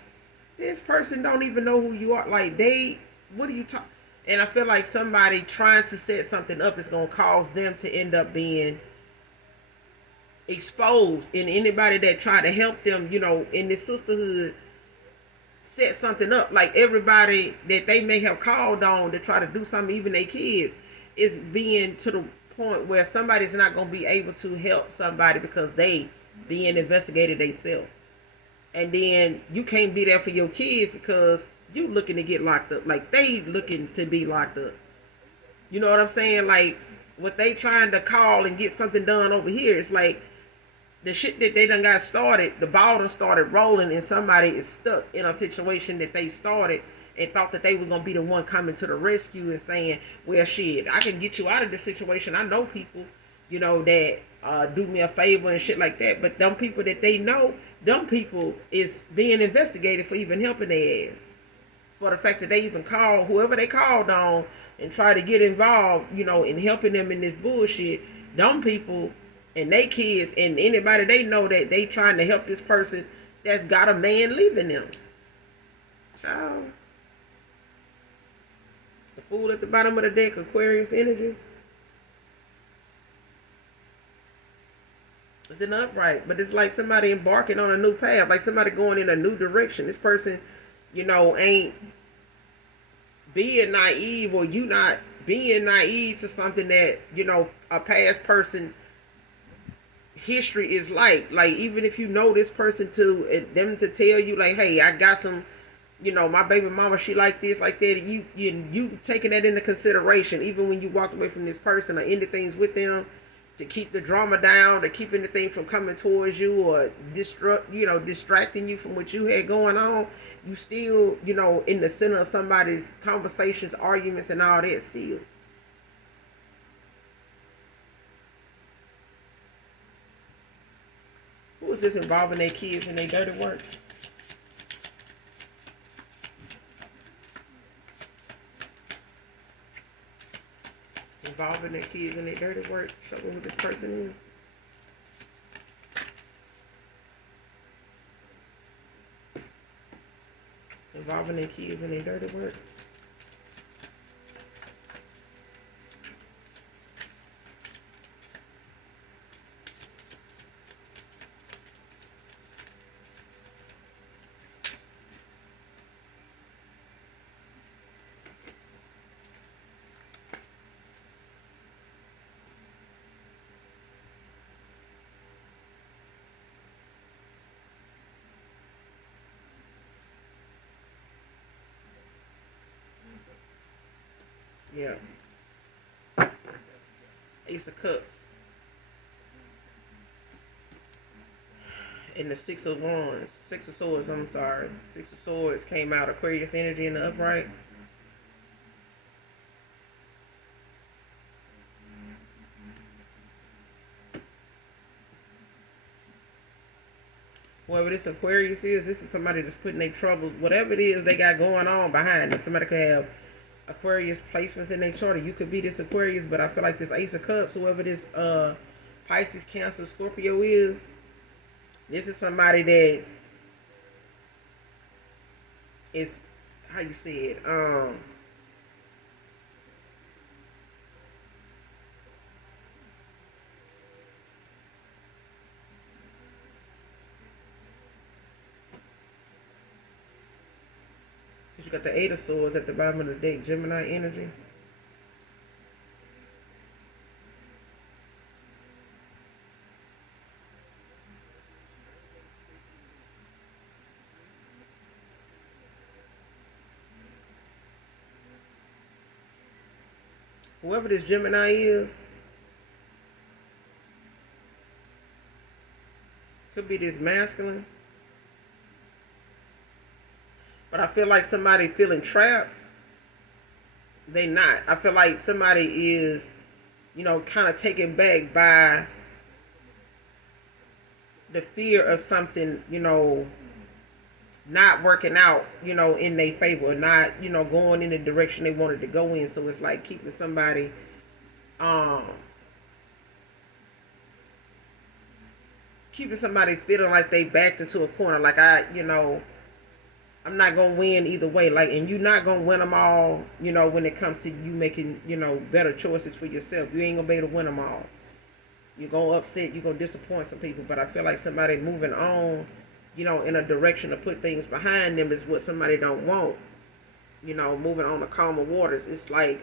this person don't even know who you are. Like, what are you talking? And I feel like somebody trying to set something up is going to cause them to end up being exposed. And anybody that try to help them, in this sisterhood, set something up. Like, everybody that they may have called on to try to do something, even their kids, is being to the point where somebody's not going to be able to help somebody because they being investigated themselves. And then you can't be there for your kids because you looking to get locked up. Like, they looking to be locked up. You know what I'm saying? Like, what they trying to call and get something done over here, it's like the shit that they done got started, the ball done started rolling, and somebody is stuck in a situation that they started and thought that they were gonna be the one coming to the rescue and saying, well, shit, I can get you out of this situation. I know people, that do me a favor and shit like that. But them people that they know, them people is being investigated for even helping their ass. For the fact that they even called whoever they called on and try to get involved, in helping them in this bullshit. Them people and they kids and anybody they know that they trying to help this person that's got a man leaving them. Child. The fool at the bottom of the deck, Aquarius energy. It's an upright, but it's like somebody embarking on a new path, like somebody going in a new direction. This person, ain't being naive, or you not being naive to something that, a past person history is like even if you know this person, to them to tell you like, hey, I got some, my baby mama, she like this, like that. You taking that into consideration even when you walked away from this person or ended things with them to keep the drama down, to keep anything from coming towards you or distracting you from what you had going on. You still, in the center of somebody's conversations, arguments, and all that still. Who is this involving their kids in their dirty work? Involving their kids in their dirty work. Show me who this person is. Involving their kids in their dirty work. Yeah. Ace of Cups. And the Six of Wands. Six of Swords, I'm sorry. Six of Swords came out. Aquarius energy in the upright. Whoever this Aquarius is, this is somebody that's putting their troubles, whatever it is they got going on behind them. Somebody could have Aquarius placements in their chart. You could be this Aquarius, but I feel like this Ace of Cups, whoever this Pisces, Cancer, Scorpio is, this is somebody that is, how you say it, because you got the Eight of Swords at the bottom of the deck, Gemini energy. Whoever this Gemini is, could be this masculine. But But I feel like somebody feeling trapped, they not. I feel like somebody is, kind of taken back by the fear of something, not working out, in their favor, or not, going in the direction they wanted to go in. So it's like um, keeping somebody feeling like they backed into a corner. Like I'm not gonna win either way. Like, and you're not gonna win them all. When it comes to you making, better choices for yourself, you ain't gonna be able to win them all. You're gonna upset. You're gonna disappoint some people. But I feel like somebody moving on, in a direction to put things behind them is what somebody don't want. Moving on to calmer waters. It's like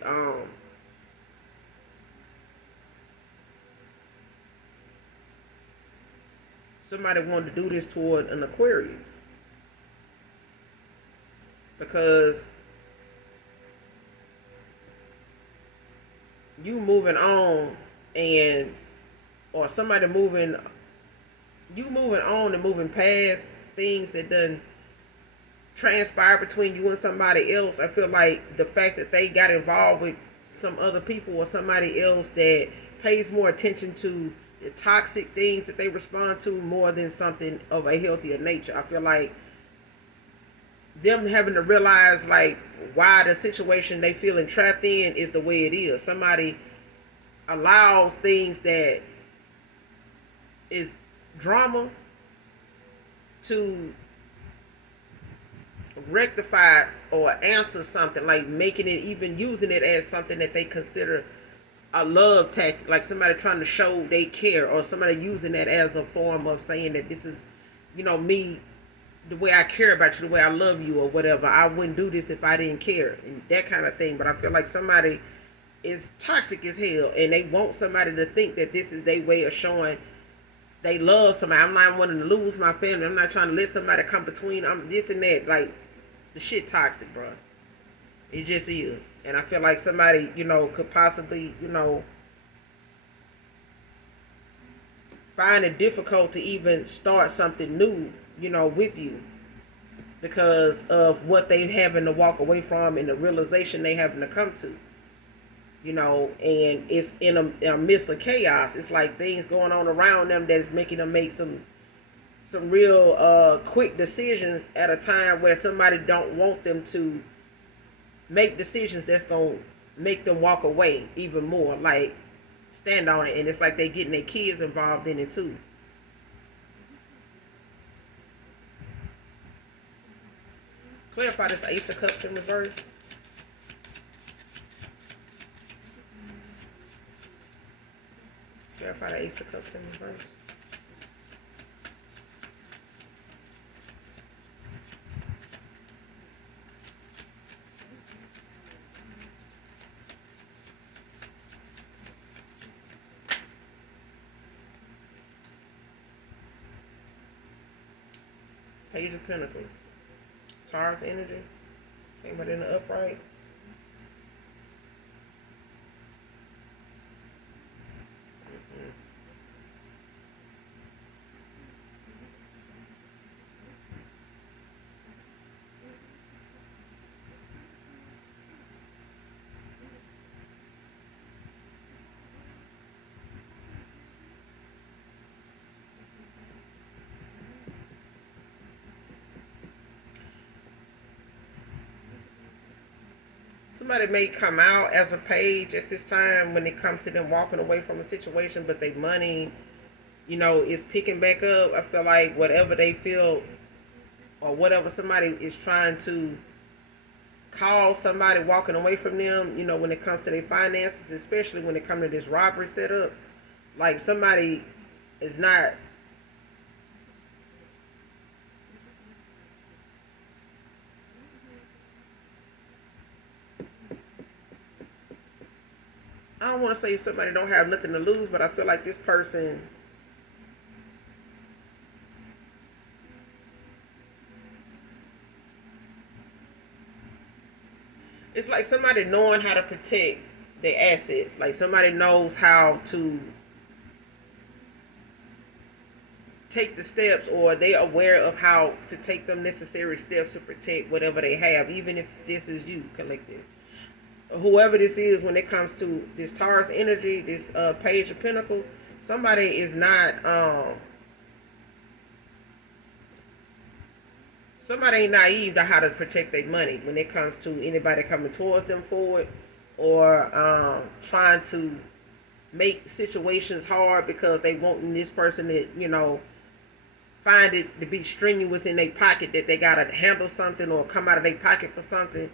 somebody wanted to do this toward an Aquarius because you moving on and or somebody moving on and moving past things that done transpire between you and somebody else. I feel like the fact that they got involved with some other people or somebody else that pays more attention to the toxic things that they respond to more than something of a healthier nature. I feel like them having to realize like why the situation they feeling trapped in is the way it is. Somebody allows things that is drama to rectify or answer something, like making it, even using it as something that they consider a love tactic, like somebody trying to show they care, or somebody using that as a form of saying that this is, me, the way I care about you, the way I love you, or whatever. I wouldn't do this if I didn't care, and that kind of thing. But I feel like somebody is toxic as hell, and they want somebody to think that this is their way of showing they love somebody. I'm not wanting to lose my family. I'm not trying to let somebody come between. I'm this and that. Like, the shit toxic, bro. It just is. And I feel like somebody, could possibly, find it difficult to even start something new, with you, because of what they having to walk away from and the realization they having to come to. And it's in a midst of chaos. It's like things going on around them that is making them make some real quick decisions at a time where somebody don't want them to make decisions that's gonna make them walk away even more, like stand on it. And it's like they getting their kids involved in it too. Clarify this Ace of Cups in reverse. Clarify the Ace of Cups in reverse. Page of Pentacles. Taurus energy. Came out in the upright. Somebody may come out as a page at this time when it comes to them walking away from a situation, but their money, is picking back up. I feel like whatever they feel or whatever somebody is trying to call somebody walking away from them, when it comes to their finances, especially when it comes to this robbery setup, like somebody is not. I don't want to say somebody don't have nothing to lose, but I feel like this person it's like somebody knowing how to protect their assets. Like somebody knows how to take the steps, or they aware of how to take them necessary steps to protect whatever they have, even if this is you, collective. Whoever this is, when it comes to this Taurus energy, this Page of Pentacles, somebody is not somebody ain't naive to how to protect their money when it comes to anybody coming towards them forward, or trying to make situations hard because they want this person to, find it to be strenuous in their pocket, that they gotta handle something or come out of their pocket for something.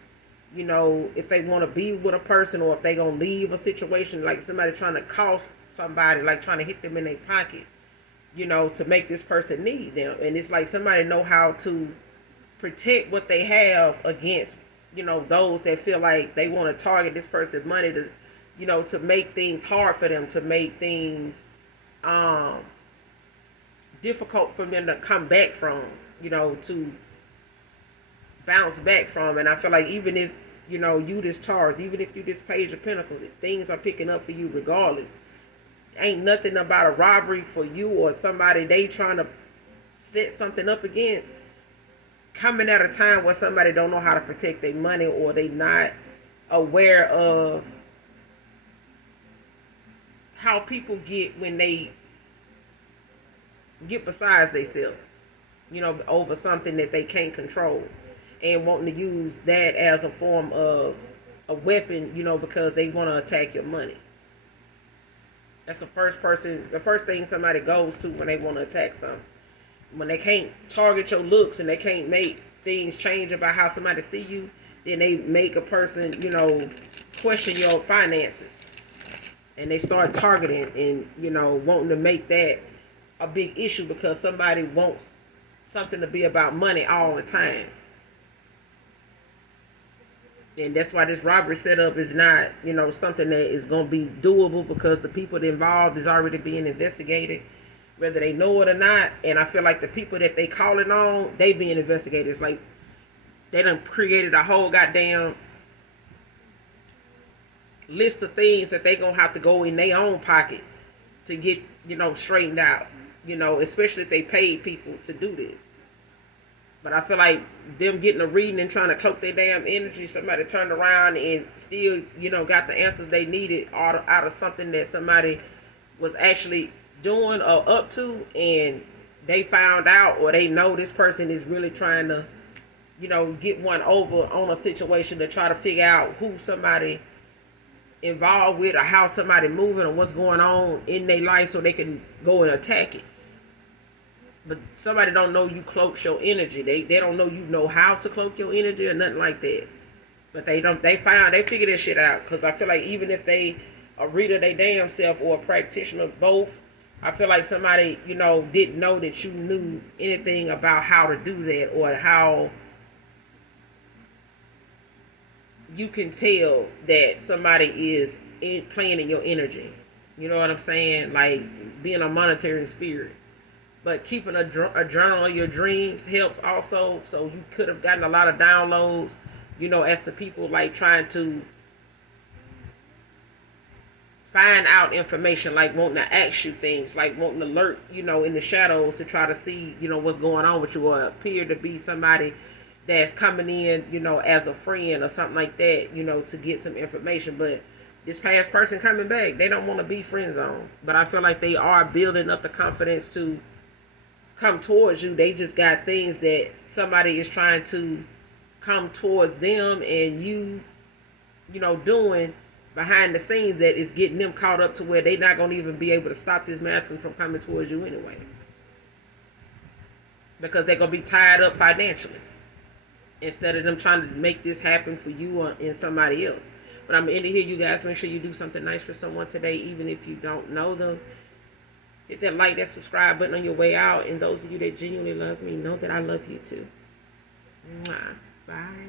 If they want to be with a person, or if they gonna leave a situation, like somebody trying to cost somebody, like trying to hit them in their pocket, to make this person need them. And it's like somebody know how to protect what they have against, those that feel like they want to target this person's money to make things hard for them, to make things difficult for them to come back from, to bounce back from. And I feel like even if, you this Taurus, even if you this Page of Pentacles, things are picking up for you regardless. Ain't nothing about a robbery for you or somebody they trying to set something up against coming at a time where somebody don't know how to protect their money, or they not aware of how people get when they get besides themselves, over something that they can't control, and wanting to use that as a form of a weapon, because they want to attack your money. That's the first thing somebody goes to when they want to attack something. When they can't target your looks and they can't make things change about how somebody see you, then they make a person, question your finances. And they start targeting and, wanting to make that a big issue because somebody wants something to be about money all the time. And that's why this robbery setup is not, something that is going to be doable, because the people involved is already being investigated, whether they know it or not. And I feel like the people that they calling on, they being investigated. It's like they done created a whole goddamn list of things that they gonna have to go in their own pocket to get, straightened out. Especially if they paid people to do this. But I feel like them getting a reading and trying to cloak their damn energy, somebody turned around and still, got the answers they needed out of something that somebody was actually doing or up to, and they found out, or they know this person is really trying to, get one over on a situation, to try to figure out who somebody involved with, or how somebody moving, or what's going on in their life, so they can go and attack it. But somebody don't know you cloak your energy. They don't know you know how to cloak your energy or nothing like that. But they figure this shit out. Because I feel like even if they a reader they damn self, or a practitioner, both, I feel like somebody, didn't know that you knew anything about how to do that, or how you can tell that somebody is playing in your energy. You know what I'm saying? Like being a monitoring spirit. But keeping a journal of your dreams helps also. So you could have gotten a lot of downloads, as to people like trying to find out information, like wanting to ask you things, like wanting to lurk, in the shadows to try to see, what's going on with you, or appear to be somebody that's coming in, as a friend or something like that, to get some information. But this past person coming back, they don't want to be friend zone. But I feel like they are building up the confidence to come towards you. They just got things that somebody is trying to come towards them, and you doing behind the scenes that is getting them caught up to where they're not going to even be able to stop this masculine from coming towards you anyway. Because they're going to be tied up financially, instead of them trying to make this happen for you or in somebody else. But I'm in here, you guys. Make sure you do something nice for someone today, even if you don't know them. Hit that like, that subscribe button on your way out. And those of you that genuinely love me, know that I love you too. Mwah. Bye.